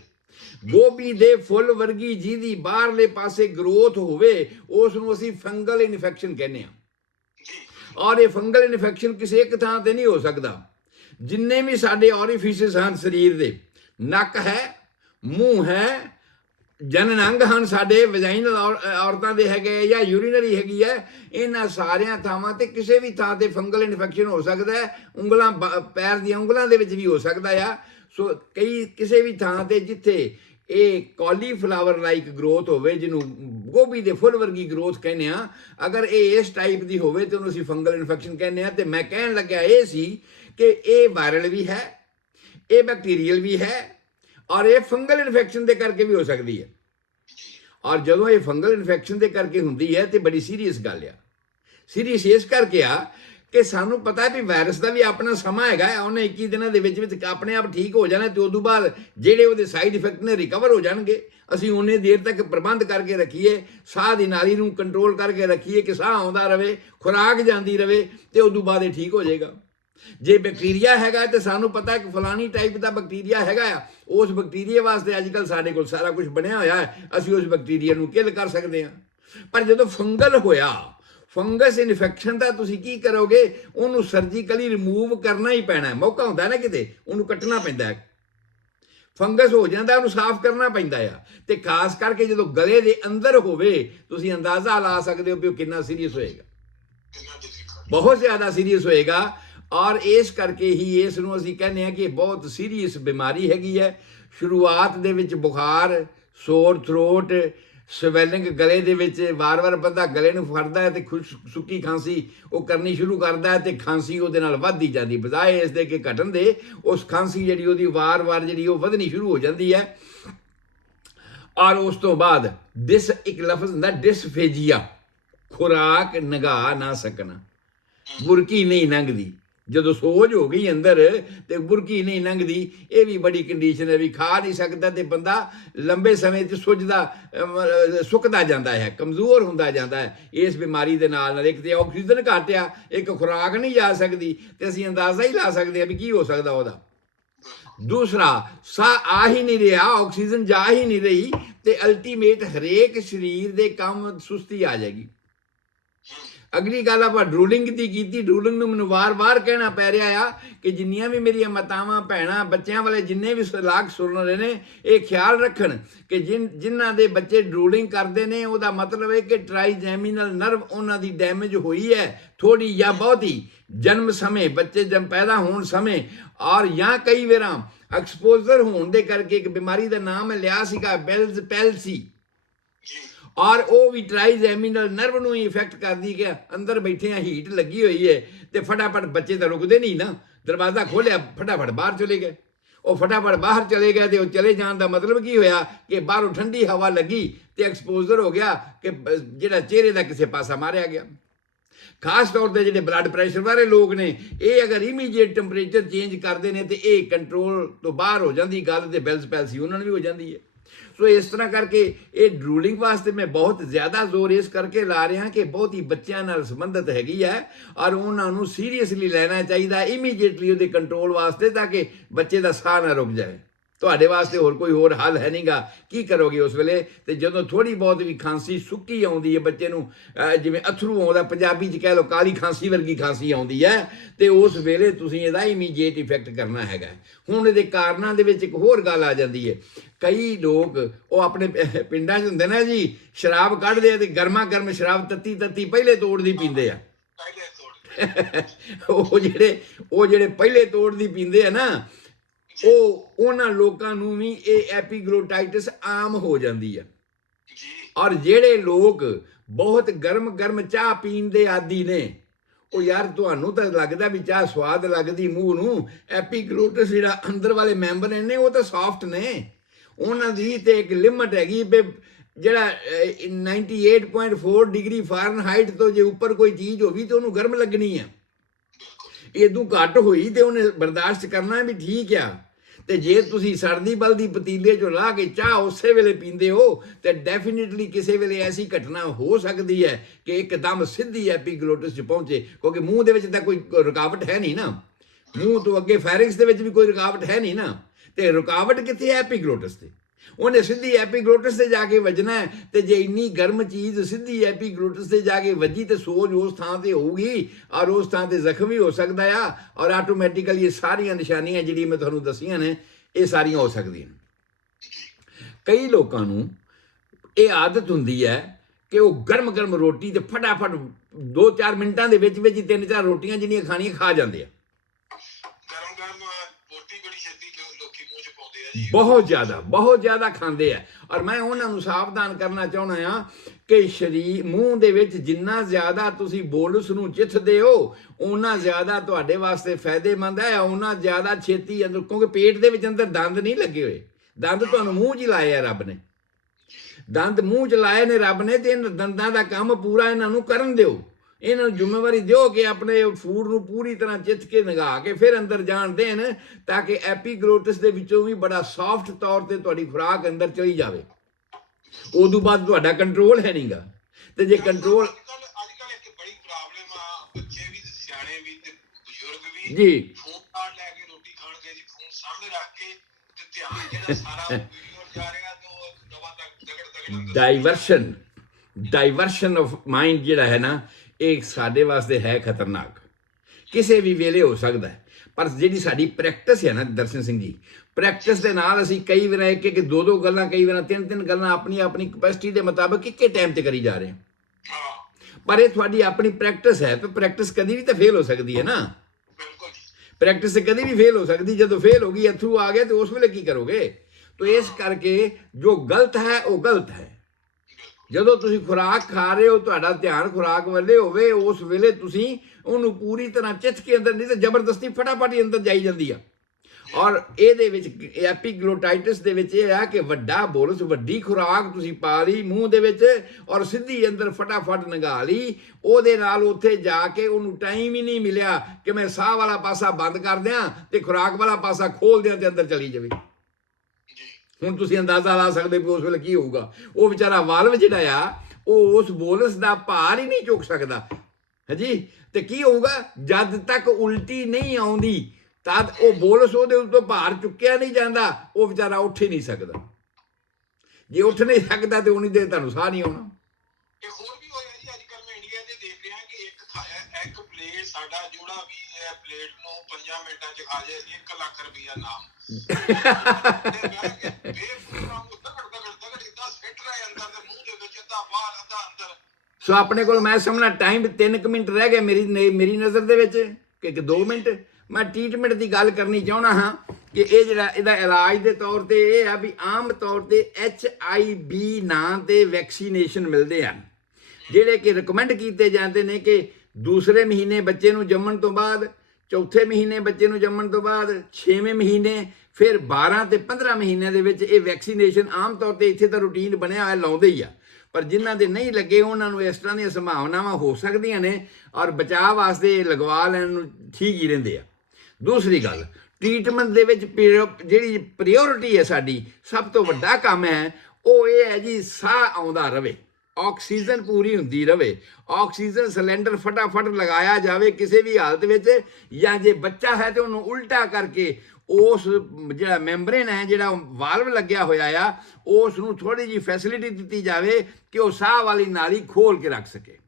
ਗੋਭੀ ਦੇ ਫੁੱਲ ਵਰਗੀ ਜਿਹਦੀ ਬਾਹਰਲੇ ਪਾਸੇ ਗਰੋਥ ਹੋਵੇ, ਉਸ ਨੂੰ ਅਸੀਂ ਫੰਗਲ ਇਨਫੈਕਸ਼ਨ ਕਹਿੰਦੇ ਹਾਂ। ਔਰ ਇਹ ਫੰਗਲ ਇਨਫੈਕਸ਼ਨ ਕਿਸੇ ਇੱਕ ਥਾਂ ਤੇ ਨਹੀਂ ਹੋ ਸਕਦਾ। ਜਿੰਨੇ ਵੀ ਸਾਡੇ ਔਰੀਫਿਸਿਸ ਹਨ ਸਰੀਰ ਦੇ, ਨੱਕ ਹੈ, ਮੂੰਹ ਹੈ, ਜਨਨ ਅੰਗ ਹਨ ਸਾਡੇ, ਵਜਾਈਨਲ ਔਰਤਾਂ ਦੇ ਹੈਗੇ ਜਾਂ ਯੂਰੀਨਰੀ ਹੈਗੀ ਹੈ, ਇਹਨਾਂ ਸਾਰਿਆਂ ਥਾਵਾਂ ਤੇ ਕਿਸੇ ਵੀ ਥਾਂ ਤੇ ਫੰਗਲ ਇਨਫੈਕਸ਼ਨ ਹੋ ਸਕਦਾ ਹੈ। ਉਂਗਲਾਂ, ਪੈਰ ਦੀਆਂ ਉਂਗਲਾਂ ਦੇ ਵਿੱਚ ਵੀ ਹੋ ਸਕਦਾ ਆ। ਸੋ ਕਿਸੇ ਵੀ ਥਾਂ ਤੇ ਜਿੱਥੇ ਇਹ ਕਾਲੀਫਲਾਵਰ ਲਾਈਕ ਗਰੋਥ ਹੋਵੇ, ਜਿਹਨੂੰ ਗੋਭੀ ਦੇ ਫੁੱਲ ਵਰਗੀ ਗਰੋਥ ਕਹਿੰਦੇ ਆ, ਅਗਰ ਇਹ ਇਸ ਟਾਈਪ ਦੀ ਹੋਵੇ ਤੇ ਉਹਨੂੰ ਅਸੀਂ ਫੰਗਲ ਇਨਫੈਕਸ਼ਨ ਕਹਿੰਦੇ ਆ। ਤੇ ਮੈਂ ਕਹਿਣ ਲੱਗਿਆ ਇਹ ਸੀ ਕਿ ਇਹ ਵਾਇਰਲ ਵੀ ਹੈ, ਇਹ ਬੈਕਟੀਰੀਅਲ ਵੀ ਹੈ, ਔਰ ਇਹ ਫੰਗਲ ਇਨਫੈਕਸ਼ਨ ਦੇ ਕਰਕੇ ਵੀ ਹੋ ਸਕਦੀ ਹੈ। ਔਰ ਜਦੋਂ ਇਹ ਫੰਗਲ ਇਨਫੈਕਸ਼ਨ ਦੇ ਕਰਕੇ ਹੁੰਦੀ ਹੈ ਤੇ ਬੜੀ ਸੀਰੀਅਸ ਗੱਲ ਆ। ਸੀਰੀਅਸ ਇਸ ਕਰਕੇ ਆ ਕਿ ਸਾਨੂੰ ਪਤਾ ਵੀ ਵਾਇਰਸ ਦਾ ਵੀ ਆਪਣਾ ਸਮਾਂ ਹੈਗਾ, ਉਹਨੇ 21 ਦਿਨਾਂ ਦੇ ਵਿੱਚ ਆਪਣੇ ਆਪ ਠੀਕ ਹੋ ਜਾਣਾ, ਤੇ ਉਦੋਂ ਬਾਅਦ ਜਿਹੜੇ ਉਹਦੇ ਸਾਈਡ ਇਫੈਕਟ ਨੇ ਰਿਕਵਰ ਹੋ ਜਾਣਗੇ। ਅਸੀਂ ਉਨੇ ਦੇਰ ਤੱਕ ਪ੍ਰਬੰਧ ਕਰਕੇ ਰੱਖੀਏ, ਸਾਹ ਦੀ ਨਾਲੀ ਨੂੰ ਕੰਟਰੋਲ ਕਰਕੇ ਰੱਖੀਏ ਕਿ ਸਾਹ ਆਉਂਦਾ ਰਹੇ, ਖੁਰਾਕ ਜਾਂਦੀ ਰਹੇ, ਤੇ ਉਦੋਂ ਬਾਅਦ ਇਹ ਠੀਕ ਹੋ ਜਾਏਗਾ। ਜੇ ਬੈਕਟੀਰੀਆ ਹੈਗਾ ਤੇ ਸਾਨੂੰ ਪਤਾ ਕਿ ਫਲਾਨੀ ਟਾਈਪ ਦਾ ਬੈਕਟੀਰੀਆ ਹੈਗਾ ਆ, ਉਸ ਬੈਕਟੀਰੀਆ ਵਾਸਤੇ ਅੱਜ ਕੱਲ੍ਹ ਸਾਡੇ ਕੋਲ ਸਾਰਾ ਕੁਝ ਬਣਿਆ ਹੋਇਆ ਹੈ, ਅਸੀਂ ਉਸ ਬੈਕਟੀਰੀਆ ਨੂੰ ਕਿਲ ਕਰ ਸਕਦੇ ਹਾਂ। ਪਰ ਜਦੋਂ ਫੰਗਲ ਹੋਇਆ, ਫੰਗਸ ਇਨਫੈਕਸ਼ਨ ਦਾ ਤੁਸੀਂ ਕੀ ਕਰੋਗੇ? ਉਹਨੂੰ ਸਰਜੀਕਲੀ ਰਿਮੂਵ ਕਰਨਾ ਹੀ ਪੈਣਾ। ਮੌਕਾ ਹੁੰਦਾ ਨਾ ਕਿਤੇ, ਉਹਨੂੰ ਕੱਟਣਾ ਪੈਂਦਾ ਹੈ। ਫੰਗਸ ਹੋ ਜਾਂਦਾ, ਉਹਨੂੰ ਸਾਫ਼ ਕਰਨਾ ਪੈਂਦਾ ਆ। ਤੇ ਖਾਸ ਕਰਕੇ ਜਦੋਂ ਗਲੇ ਦੇ ਅੰਦਰ ਹੋਵੇ, ਤੁਸੀਂ ਅੰਦਾਜ਼ਾ ਲਾ ਸਕਦੇ ਹੋ ਕਿ ਉਹ ਕਿੰਨਾ ਸੀਰੀਅਸ ਹੋਏਗਾ, ਬਹੁਤ ਜ਼ਿਆਦਾ ਸੀਰੀਅਸ ਹੋਏਗਾ। ਔਰ ਇਸ ਕਰਕੇ ਹੀ ਇਸ ਨੂੰ ਅਸੀਂ ਕਹਿੰਦੇ ਹਾਂ ਕਿ ਬਹੁਤ ਸੀਰੀਅਸ ਬਿਮਾਰੀ ਹੈਗੀ ਹੈ। ਸ਼ੁਰੂਆਤ ਦੇ ਵਿੱਚ ਬੁਖਾਰ, ਸੋਰ ਥਰੋਟ, ਸਵੈਲਿੰਗ ਗਲੇ ਦੇ ਵਿੱਚ, ਵਾਰ-ਵਾਰ ਬੰਦਾ ਗਲੇ ਨੂੰ ਫੜਦਾ ਹੈ ਤੇ ਸੁੱਕੀ ਖਾਂਸੀ ਉਹ ਕਰਨੀ ਸ਼ੁਰੂ ਕਰਦਾ ਹੈ ਤੇ ਖਾਂਸੀ ਉਹਦੇ ਨਾਲ ਵੱਧਦੀ ਜਾਂਦੀ, ਬਜਾਏ ਇਸ ਦੇ ਕਿ ਘਟਣ ਦੇ ਉਸ ਖਾਂਸੀ ਜਿਹੜੀ ਉਹਦੀ ਵਾਰ-ਵਾਰ ਜਿਹੜੀ ਉਹ ਵਧਣੀ ਸ਼ੁਰੂ ਹੋ ਜਾਂਦੀ ਹੈ। ਔਰ ਉਸ ਤੋਂ ਬਾਅਦ ਇੱਕ ਲਫ਼ਜ਼ ਹੁੰਦਾ ਡਿਸਫੇਜੀਆ, ਖੁਰਾਕ ਨਗਾ ਨਾ ਸਕਣਾ, ਬੁਰਕੀ ਨਹੀਂ ਲੰਘਦੀ। ਜਦੋਂ ਸੋਜ ਹੋ ਗਈ ਅੰਦਰ ਤੇ ਬੁਰਕੀ ਨਹੀਂ ਲੰਘਦੀ, ਇਹ ਵੀ ਬੜੀ ਕੰਡੀਸ਼ਨ ਹੈ ਵੀ ਖਾ ਨਹੀਂ ਸਕਦਾ ਤੇ ਬੰਦਾ ਲੰਬੇ ਸਮੇਂ 'ਚ ਸੁੱਕਦਾ ਜਾਂਦਾ ਹੈ, ਕਮਜ਼ੋਰ ਹੁੰਦਾ ਜਾਂਦਾ ਹੈ ਇਸ ਬਿਮਾਰੀ ਦੇ ਨਾਲ। ਇੱਕ ਤੇ ਆਕਸੀਜਨ ਘੱਟ ਆ, ਇੱਕ ਖੁਰਾਕ ਨਹੀਂ ਜਾ ਸਕਦੀ ਤੇ ਅਸੀਂ ਅੰਦਾਜ਼ਾ ਹੀ ਲਾ ਸਕਦੇ ਹਾਂ ਵੀ ਕੀ ਹੋ ਸਕਦਾ ਉਹਦਾ। ਦੂਸਰਾ, ਸਾਹ ਆ ਹੀ ਨਹੀਂ ਰਿਹਾ, ਆਕਸੀਜਨ ਜਾ ਹੀ ਨਹੀਂ ਰਹੀ ਤੇ ਅਲਟੀਮੇਟ ਹਰੇਕ ਸਰੀਰ ਦੇ ਕੰਮ ਸੁਸਤੀ ਆ ਜਾਏਗੀ। ਅਗਲੀ ਗੱਲ ਆਪਾਂ ਡਰੂਲਿੰਗ ਦੀ ਕੀਤੀ। ਡਰੂਲਿੰਗ ਨੂੰ ਮੈਨੂੰ ਵਾਰ-ਵਾਰ ਕਹਿਣਾ ਪੈ ਰਿਹਾ ਆ ਕਿ ਜਿੰਨੀਆਂ ਵੀ ਮੇਰੀਆਂ ਮਾਤਾਵਾਂ, ਭੈਣਾਂ, ਬੱਚਿਆਂ ਵਾਲੇ ਜਿੰਨੇ ਵੀ ਸਲਾਕ ਸੁਣ ਰਹੇ ਨੇ, ਇਹ ਖਿਆਲ ਰੱਖਣ ਕਿ ਜਿਨ੍ਹਾਂ ਦੇ ਬੱਚੇ ਡਰੂਲਿੰਗ ਕਰਦੇ ਨੇ ਉਹਦਾ ਮਤਲਬ ਹੈ ਕਿ ਟ੍ਰਾਈਜੈਮੀਨਲ ਨਰਵ ਉਹਨਾਂ ਦੀ ਡੈਮੇਜ ਹੋਈ ਹੈ ਥੋੜੀ ਜਾਂ ਬਹੁਤੀ, ਜਨਮ ਸਮੇਂ, ਬੱਚੇ ਜਦ ਪੈਦਾ ਹੋਣ ਸਮੇਂ, ਔਰ ਜਾਂ ਕਈ ਵਾਰਾਂ ਐਕਸਪੋਜ਼ਰ ਹੋਣ ਦੇ ਕਰਕੇ। ਇੱਕ ਬਿਮਾਰੀ ਦਾ ਨਾਮ ਲਿਆ ਸੀਗਾ ਬੈਲਜ਼ ਪੈਲਸੀ, ਔਰ ਉਹ ਵੀ ਟ੍ਰਾਈਜੈਮੀਨਲ ਨਰਵ ਨੂੰ ਹੀ ਇਫੈਕਟ ਕਰਦੀ ਕਿ ਅੰਦਰ ਬੈਠੇ ਆ, ਹੀਟ ਲੱਗੀ ਹੋਈ ਹੈ ਤੇ ਫਟਾਫਟ ਬੱਚੇ ਤਾਂ ਰੁਕਦੇ ਨਹੀਂ ਨਾ, ਦਰਵਾਜ਼ਾ ਖੋਲ੍ਹਿਆ ਫਟਾਫਟ ਬਾਹਰ ਚਲੇ ਗਏ। ਉਹ ਫਟਾਫਟ ਬਾਹਰ ਚਲੇ ਗਏ ਤੇ ਉਹ ਚਲੇ ਜਾਣ ਦਾ ਮਤਲਬ ਕੀ ਹੋਇਆ ਕਿ ਬਾਹਰੋਂ ਠੰਡੀ ਹਵਾ ਲੱਗੀ ਤੇ ਐਕਸਪੋਜ਼ਰ ਹੋ ਗਿਆ ਕਿ ਜਿਹੜਾ ਚਿਹਰੇ ਦਾ ਕਿਸੇ ਪਾਸਾ ਮਾਰਿਆ ਗਿਆ। ਖਾਸ ਤੌਰ ਤੇ ਜਿਹੜੇ ਬਲੱਡ ਪ੍ਰੈਸ਼ਰ ਵਾਲੇ ਲੋਕ ਨੇ, ਇਹ ਅਗਰ ਇਮੀਡੀਏਟ ਟੈਂਪਰੇਚਰ ਚੇਂਜ ਕਰਦੇ ਨੇ ਤੇ ਇਹ ਕੰਟਰੋਲ ਤੋਂ ਬਾਹਰ ਹੋ ਜਾਂਦੀ ਗੱਲ ਤੇ ਬੈਲਜ਼ ਪੈਲਸੀ ਉਹਨਾਂ ਨੂੰ ਵੀ ਹੋ ਜਾਂਦੀ ਹੈ। ਸੋ ਇਸ ਤਰ੍ਹਾਂ ਕਰਕੇ ਇਹ ਡਰੂਲਿੰਗ ਵਾਸਤੇ ਮੈਂ ਬਹੁਤ ਜ਼ਿਆਦਾ ਜ਼ੋਰ ਇਸ ਕਰਕੇ ਲਾ ਰਿਹਾ ਕਿ ਬਹੁਤ ਹੀ ਬੱਚਿਆਂ ਨਾਲ ਸੰਬੰਧਿਤ ਹੈਗੀ ਹੈ ਔਰ ਉਹਨਾਂ ਨੂੰ ਸੀਰੀਅਸਲੀ ਲੈਣਾ ਚਾਹੀਦਾ ਇਮੀਡੀਏਟਲੀ ਉਹਦੇ ਕੰਟਰੋਲ ਵਾਸਤੇ, ਤਾਂ ਕਿ ਬੱਚੇ ਦਾ ਸਾਹ ਨਾ ਰੁਕ ਜਾਏ। ਤੁਹਾਡੇ ਵਾਸਤੇ ਹੋਰ ਹੱਲ ਹੈ ਨਹੀਂਗਾ। ਕੀ ਕਰੋਗੇ ਉਸ ਵੇਲੇ? ਤੇ ਜਦੋਂ ਥੋੜੀ ਬਹੁਤ ਵੀ ਖਾਂਸੀ ਸੁੱਕੀ ਆਉਂਦੀ ਹੈ ਬੱਚੇ ਨੂੰ, ਜਿਵੇਂ ਅਥਰੂ ਆਉਂਦਾ, ਪੰਜਾਬੀ 'ਚ ਕਹਿ ਲਓ ਕਾਲੀ ਖਾਂਸੀ ਵਰਗੀ ਖਾਂਸੀ ਆਉਂਦੀ ਹੈ, ਤੇ ਉਸ ਵੇਲੇ ਤੁਸੀਂ ਇਹਦਾ ਇਮੀਡੀਏਟ ਇਫੈਕਟ ਕਰਨਾ ਹੈਗਾ। ਹੁਣ ਇਹਦੇ ਕਾਰਨਾਂ ਦੇ ਵਿੱਚ ਇੱਕ ਹੋਰ ਗੱਲ ਆ ਜਾਂਦੀ ਹੈ। ਕਈ ਲੋਕ ਉਹ ਆਪਣੇ ਪਿੰਡਾਂ 'ਚ ਹੁੰਦੇ ਨਾ ਜੀ, ਸ਼ਰਾਬ ਕੱਢਦੇ ਆ ਤੇ ਗਰਮਾ ਗਰਮ ਸ਼ਰਾਬ ਤੱਤੀ ਪਹਿਲੇ ਤੋੜਦੀ ਪੀਂਦੇ ਆ। ਉਹ ਜਿਹੜੇ ਪਹਿਲੇ ਤੋੜਦੀ ਪੀਂਦੇ ਆ ਨਾ, ਉਹਨਾਂ ਲੋਕਾਂ ਨੂੰ ਵੀ ਇਹ ਐਪੀਗਲੋਟਾਈਟਸ ਆਮ ਹੋ ਜਾਂਦੀ ਹੈ। ਔਰ ਜਿਹੜੇ ਲੋਕ ਬਹੁਤ ਗਰਮ ਚਾਹ ਪੀਣ ਦੇ ਆਦੀ ਨੇ, ਉਹ ਯਾਰ ਤੁਹਾਨੂੰ ਤਾਂ ਲੱਗਦਾ ਵੀ ਚਾਹ ਸਵਾਦ ਲੱਗਦੀ ਮੂੰਹ ਨੂੰ, ਐਪੀਗਲੋਟਸ ਜਿਹੜਾ ਅੰਦਰ ਵਾਲੇ ਮੈਂਬਰ ਨੇ ਉਹ ਤਾਂ ਸੌਫਟ ਨੇ, ਉਹਨਾਂ ਦੀ ਤੇ ਇੱਕ ਲਿਮਟ ਹੈਗੀ ਵੀ ਜਿਹੜਾ 98.4 ਡਿਗਰੀ ਫਾਰਨਹਾਈਟ ਤੋਂ ਜੇ ਉੱਪਰ ਕੋਈ ਚੀਜ਼ ਹੋਵੇ ਤਾਂ ਉਹਨੂੰ ਗਰਮ ਲੱਗਣੀ ਹੈ। ਇਦੋਂ ਘੱਟ ਹੋਈ ਤੇ ਉਹਨੇ ਬਰਦਾਸ਼ਤ ਕਰਨਾ ਵੀ ਠੀਕ ਆ। ਤੇ ਜੇ ਤੁਸੀਂ ਸਰਦੀ ਬਲਦੀ ਪਤੀਲੇ 'ਚੋਂ ਲਾ ਕੇ ਚਾਹ ਉਸੇ ਵੇਲੇ ਪੀਂਦੇ ਹੋ ਤੇ ਡੈਫੀਨਿਟਲੀ ਕਿਸੇ ਵੇਲੇ ਐਸੀ ਘਟਨਾ ਹੋ ਸਕਦੀ ਹੈ ਕਿ ਇੱਕਦਮ ਸਿੱਧੀ ਐਪੀਗਲੋਟਸ 'ਚ ਪਹੁੰਚੇ, ਕਿਉਂਕਿ ਮੂੰਹ ਦੇ ਵਿੱਚ ਤਾਂ ਕੋਈ ਰੁਕਾਵਟ ਹੈ ਨਹੀਂ ਨਾ, ਮੂੰਹ ਤੋਂ ਅੱਗੇ ਫੈਰਿੰਕਸ ਦੇ ਵਿੱਚ ਵੀ ਕੋਈ ਰੁਕਾਵਟ ਹੈ ਨਹੀਂ ਨਾ, ਤੇ ਰੁਕਾਵਟ ਕਿੱਥੇ ਹੈ? ਐਪੀਗਲੋਟਸ ਤੇ। ਉਹਨੇ ਸਿੱਧੀ ਐਪੀਗਲੋਟਸ ਤੇ ਜਾ ਕੇ ਵੱਜਣਾ ਹੈ, ਤੇ ਜੇ ਇੰਨੀ ਗਰਮ ਚੀਜ਼ ਸਿੱਧੀ ਐਪੀਗਲੋਟਸ ਤੇ ਜਾ ਕੇ ਵੱਜੀ ਤੇ ਸੋਜ ਉਸ ਥਾਂ ਤੇ ਹੋਊਗੀ ਔਰ ਉਸ ਥਾਂ ਤੇ ਜ਼ਖਮ ਵੀ ਹੋ ਸਕਦਾ ਆ, ਔਰ ਆਟੋਮੈਟਿਕਲੀ ਇਹ ਸਾਰੀਆਂ ਨਿਸ਼ਾਨੀਆਂ ਜਿਹੜੀਆਂ ਮੈਂ ਤੁਹਾਨੂੰ ਦੱਸੀਆਂ ਨੇ ਇਹ ਸਾਰੀਆਂ ਹੋ ਸਕਦੀਆਂ। ਕਈ ਲੋਕਾਂ ਨੂੰ ਇਹ ਆਦਤ ਹੁੰਦੀ ਹੈ ਕਿ ਉਹ ਗਰਮ ਰੋਟੀ ਤੇ ਫਟਾਫਟ 2-4 ਮਿੰਟਾਂ ਦੇ ਵਿੱਚ ਹੀ 3-4 ਰੋਟੀਆਂ ਜਿਹੜੀਆਂ ਖਾਣੀਆਂ ਖਾ ਜਾਂਦੇ ਆ। ਬਹੁਤ ਜ਼ਿਆਦਾ ਖਾਂਦੇ ਆ। ਔਰ ਮੈਂ ਉਹਨਾਂ ਨੂੰ ਸਾਵਧਾਨ ਕਰਨਾ ਚਾਹੁੰਦਾ ਆ ਕਿ ਸਰੀਰ ਮੂੰਹ ਦੇ ਵਿੱਚ ਜਿੰਨਾ ਜ਼ਿਆਦਾ ਤੁਸੀਂ ਬੋਲਸ ਨੂੰ ਚਿੱਥਦੇ ਹੋ ਉਹਨਾਂ ਜ਼ਿਆਦਾ ਤੁਹਾਡੇ ਵਾਸਤੇ ਫਾਇਦੇਮੰਦ ਹੈ, ਉਹਨਾਂ ਜ਼ਿਆਦਾ ਛੇਤੀ ਅੰਦਰ, ਕਿਉਂਕਿ ਪੇਟ ਦੇ ਵਿੱਚ ਅੰਦਰ ਦੰਦ ਨਹੀਂ ਲੱਗੇ ਹੋਏ, ਦੰਦ ਤੁਹਾਨੂੰ ਮੂੰਹ 'ਚ ਹੀ ਲਾਏ ਆ ਰੱਬ ਨੇ, ਦੰਦ ਮੂੰਹ 'ਚ ਲਾਏ ਨੇ ਰੱਬ ਨੇ, ਤੇ ਇਹਨਾਂ ਦੰਦਾਂ ਦਾ ਕੰਮ ਪੂਰਾ ਇਹਨਾਂ ਨੂੰ ਕਰਨ ਦਿਓ, ਇਹਨਾਂ ਨੂੰ ਜ਼ਿੰਮੇਵਾਰੀ ਦਿਓ ਕਿ ਆਪਣੇ ਫੂਡ ਨੂੰ ਪੂਰੀ ਤਰ੍ਹਾਂ ਚਿੱਥ ਕੇ ਨਗਾ ਕੇ ਫਿਰ ਅੰਦਰ ਜਾਣ ਦੇਣ, ਤਾਂ ਕਿ ਐਪੀਗਲੋਟਸ ਦੇ ਵਿੱਚੋਂ ਵੀ ਬੜਾ ਸੌਫਟ ਤੌਰ ਤੇ ਤੁਹਾਡੀ ਖੁਰਾਕ ਅੰਦਰ ਚਲੀ ਜਾਵੇ। ਉਦੋਂ ਬਾਅਦ ਤੁਹਾਡਾ ਕੰਟਰੋਲ ਹੈ ਨਹੀਂਗਾ। ਤੇ ਜੇ ਕੰਟਰੋਲ ਅੱਜ ਕੱਲ ਇੱਕ ਬੜੀ ਪ੍ਰੋਬਲਮ ਆ, ਬੱਚੇ ਵੀ ਸਿਆਣੇ ਵੀ ਤੇ ਬਜ਼ੁਰਗ ਵੀ ਜੀ ਫੋਨ ਨਾਲ ਲੈ ਕੇ ਰੋਟੀ ਖਾਣਗੇ ਜੀ, ਫੋਨ ਸਾਹਮਣੇ ਰੱਖ ਕੇ ਤੇ ਧਿਆਨ ਜਿਹੜਾ ਸਾਰਾ ਵੀਡੀਓ ਜਾ ਰਿਹਾ ਤੇ ਉਹ ਦਵਾ ਤੱਕ ਡਾਈਵਰਸ਼ਨ ਆਫ ਮਾਈਂਡ ਜਿਹੜਾ ਹੈ ਨਾ, ਇਹ ਸਾਡੇ ਵਾਸਤੇ ਹੈ ਖਤਰਨਾਕ, ਕਿਸੇ ਵੀ ਵੇਲੇ ਹੋ ਸਕਦਾ ਹੈ। ਪਰ ਜਿਹੜੀ ਸਾਡੀ ਪ੍ਰੈਕਟਿਸ ਹੈ ਨਾ ਦਰਸ਼ਨ ਸਿੰਘ ਜੀ, ਪ੍ਰੈਕਟਿਸ ਦੇ ਨਾਲ ਅਸੀਂ ਕਈ ਵਾਰ ਇੱਕ ਦੋ ਗੱਲਾਂ, ਕਈ ਵਾਰ ਤਿੰਨ ਗੱਲਾਂ ਆਪਣੀ ਕਪੈਸਿਟੀ ਦੇ ਮੁਤਾਬਕ ਇੱਕੇ ਟਾਈਮ ਤੇ ਕਰੀ ਜਾ ਰਹੇ ਹਾਂ। ਪਰ ਇਹ ਤੁਹਾਡੀ ਆਪਣੀ ਪ੍ਰੈਕਟਿਸ ਹੈ, ਤੇ ਪ੍ਰੈਕਟਿਸ ਕਦੀ ਵੀ ਤਾਂ ਫੇਲ ਹੋ ਸਕਦੀ ਹੈ ਨਾ। ਪ੍ਰੈਕਟਿਸ ਤੇ ਕਦੀ ਵੀ ਫੇਲ ਹੋ ਸਕਦੀ, ਜਦੋਂ ਫੇਲ ਹੋ ਗਈ ਅਥਰੂ ਆ ਗਿਆ ਤੇ ਉਸ ਵੇਲੇ ਕੀ ਕਰੋਗੇ? ਤੋ ਇਸ ਕਰਕੇ ਜੋ ਗਲਤ ਹੈ ਉਹ ਗਲਤ ਹੈ। ਜਦੋਂ ਤੁਸੀਂ ਖੁਰਾਕ ਖਾ ਰਹੇ ਹੋ, ਤੁਹਾਡਾ ਧਿਆਨ ਖੁਰਾਕ ਵੱਲੇ ਹੋਵੇ, ਉਸ ਵੇਲੇ ਤੁਸੀਂ ਉਹਨੂੰ ਪੂਰੀ ਤਰ੍ਹਾਂ ਚਿੱਥ ਕੇ ਅੰਦਰ, ਨਹੀਂ ਤਾਂ ਜ਼ਬਰਦਸਤੀ ਫਟਾਫਟ ਹੀ ਅੰਦਰ ਜਾਈ ਜਾਂਦੀ ਆ। ਔਰ ਇਹਦੇ ਵਿੱਚ ਐਪੀਗਲੋਟਾਈਟਿਸ ਦੇ ਵਿੱਚ ਇਹ ਆ ਕਿ ਵੱਡਾ ਬੋਲਸ, ਵੱਡੀ ਖੁਰਾਕ ਤੁਸੀਂ ਪਾ ਲਈ ਮੂੰਹ ਦੇ ਵਿੱਚ ਔਰ ਸਿੱਧੀ ਅੰਦਰ ਫਟਾਫਟ ਲੰਘਾ ਲਈ, ਉਹਦੇ ਨਾਲ ਉੱਥੇ ਜਾ ਕੇ ਉਹਨੂੰ ਟਾਈਮ ਹੀ ਨਹੀਂ ਮਿਲਿਆ ਕਿ ਮੈਂ ਸਾਹ ਵਾਲਾ ਪਾਸਾ ਬੰਦ ਕਰ ਦਿਆਂ ਤੇ ਖੁਰਾਕ ਵਾਲਾ ਪਾਸਾ ਖੋਲ ਦਿਆਂ ਤੇ ਅੰਦਰ ਚਲੀ ਜਾਵੇ। ਹੁਣ ਤੁਸੀਂ ਅੰਦਾਜ਼ਾ ਲਾ ਸਕਦੇ ਵੀ ਉਸ ਵੇਲੇ ਕੀ ਹੋਊਗਾ। ਉਹ ਵਿਚਾਰਾ ਵਾਲਵ ਜਿਹੜਾ ਆ ਉਹ ਉਸ ਬੋਲਸ ਦਾ ਭਾਰ ਹੀ ਨਹੀਂ ਚੁੱਕ ਸਕਦਾ ਹੈ ਜੀ। ਤੇ ਕੀ ਹੋਊਗਾ? ਜਦ ਤੱਕ ਉਲਟੀ ਨਹੀਂ ਆਉਂਦੀ ਤਦ ਉਹ ਬੋਲਸ ਉਹਦੇ ਉੱਤੋਂ ਭਾਰ ਚੁੱਕਿਆ ਨਹੀਂ ਜਾਂਦਾ, ਉਹ ਵਿਚਾਰਾ ਉੱਠ ਹੀ ਨਹੀਂ ਸਕਦਾ। ਜੇ ਉੱਠ ਨਹੀਂ ਸਕਦਾ ਤੇ ਉਨੀ ਦੇਰ ਤੁਹਾਨੂੰ ਸਾਹ ਨਹੀਂ ਆਉਣਾ। ਇਹ ਹੋਰ ਵੀ ਹੋਇਆ ਜੀ, ਅੱਜ ਕੱਲ ਮੈਂ ਇੰਡੀਆ ਦੇ ਦੇਖ ਰਿਹਾ ਕਿ ਇੱਕ ਪਲੇਟ ਸਾਡਾ ਜਿਹੜਾ ਵੀ ਪਲੇਟ ਨੂੰ 5 ਮਿੰਟਾਂ 'ਚ ਖਾ ਜਾਏ 1 ਲੱਖ ਰੁਪਇਆ ਨਾਮ ਸੋ ਆਪਣੇ ਕੋਲ ਮੈਂ ਸਮਝਣਾ ਟਾਈਮ 3 ਮਿੰਟ ਰਹਿ ਗਏ ਮੇਰੀ ਨਜ਼ਰ ਦੇ ਵਿੱਚ ਕਿ 2 ਮਿੰਟ। ਮੈਂ ਟ੍ਰੀਟਮੈਂਟ ਦੀ ਗੱਲ ਕਰਨੀ ਚਾਹੁੰਦਾ ਹਾਂ ਕਿ ਇਹ ਜਿਹੜਾ ਇਹਦਾ ਇਲਾਜ ਦੇ ਤੌਰ ਤੇ ਇਹ ਆ ਵੀ ਆਮ ਤੌਰ ਤੇ HIV ਨਾਂ ਤੇ ਵੈਕਸੀਨੇਸ਼ਨ ਮਿਲਦੇ ਹਨ, ਜਿਹੜੇ ਕਿ ਰਿਕਮੈਂਡ ਕੀਤੇ ਜਾਂਦੇ ਨੇ ਕਿ ਦੂਸਰੇ ਮਹੀਨੇ ਬੱਚੇ ਨੂੰ ਜੰਮਣ ਤੋਂ ਬਾਅਦ, ਚੌਥੇ ਮਹੀਨੇ ਬੱਚੇ ਨੂੰ ਜੰਮਣ ਤੋਂ ਬਾਅਦ, 6ਵੇਂ ਮਹੀਨੇ, ਫਿਰ 12 ਤੇ 15 ਮਹੀਨਿਆਂ ਦੇ ਵਿੱਚ ਇਹ ਵੈਕਸੀਨੇਸ਼ਨ ਆਮ ਤੌਰ ਤੇ ਇੱਥੇ ਤਾਂ ਰੂਟੀਨ ਬਣਿਆ ਹੋਇਆ ਲਾਉਂਦੇ ਹੀ ਆ। ਪਰ ਜਿਨ੍ਹਾਂ ਦੇ ਨਹੀਂ ਲੱਗੇ ਉਹਨਾਂ ਨੂੰ ਇਸ ਤਰ੍ਹਾਂ ਦੀਆਂ ਸੰਭਾਵਨਾਵਾਂ ਹੋ ਸਕਦੀਆਂ ਨੇ ਔਰ ਬਚਾਅ ਵਾਸਤੇ ਲਗਵਾ ਲੈਣ ਨੂੰ ਠੀਕ ਹੀ ਰਹਿੰਦੇ ਆ। ਦੂਸਰੀ ਗੱਲ, ਟ੍ਰੀਟਮੈਂਟ ਦੇ ਵਿੱਚ ਜਿਹੜੀ ਪ੍ਰਾਇਓਰਿਟੀ ਹੈ ਸਾਡੀ, ਸਭ ਤੋਂ ਵੱਡਾ ਕੰਮ ਹੈ ਉਹ ਇਹ ਹੈ ਜੀ ਸਾਹ ਆਉਂਦਾ ਰਵੇ, ਆਕਸੀਜਨ ਪੂਰੀ ਹੁੰਦੀ ਰਵੇ, ਆਕਸੀਜਨ ਸਿਲੰਡਰ ਫਟਾਫਟ ਲਗਾਇਆ ਜਾਵੇ ਕਿਸੇ ਵੀ ਹਾਲਤ ਵਿੱਚ। ਜਾਂ ਜੇ ਬੱਚਾ ਹੈ ਤੇ ਉਹਨੂੰ ਉਲਟਾ ਕਰਕੇ ਉਸ ਜਿਹੜਾ ਮੈਂਬਰੇਨ ਹੈ, ਜਿਹੜਾ ਵਾਲਵ ਲੱਗਿਆ ਹੋਇਆ ਆ, ਉਸ ਨੂੰ ਥੋੜੀ ਜਿਹੀ ਫੈਸਿਲਿਟੀ ਦਿੱਤੀ ਜਾਵੇ ਕਿ ਉਹ ਸਾਹ ਵਾਲੀ ਨਾਲੀ ਖੋਲ ਕੇ ਰੱਖ ਸਕੇ,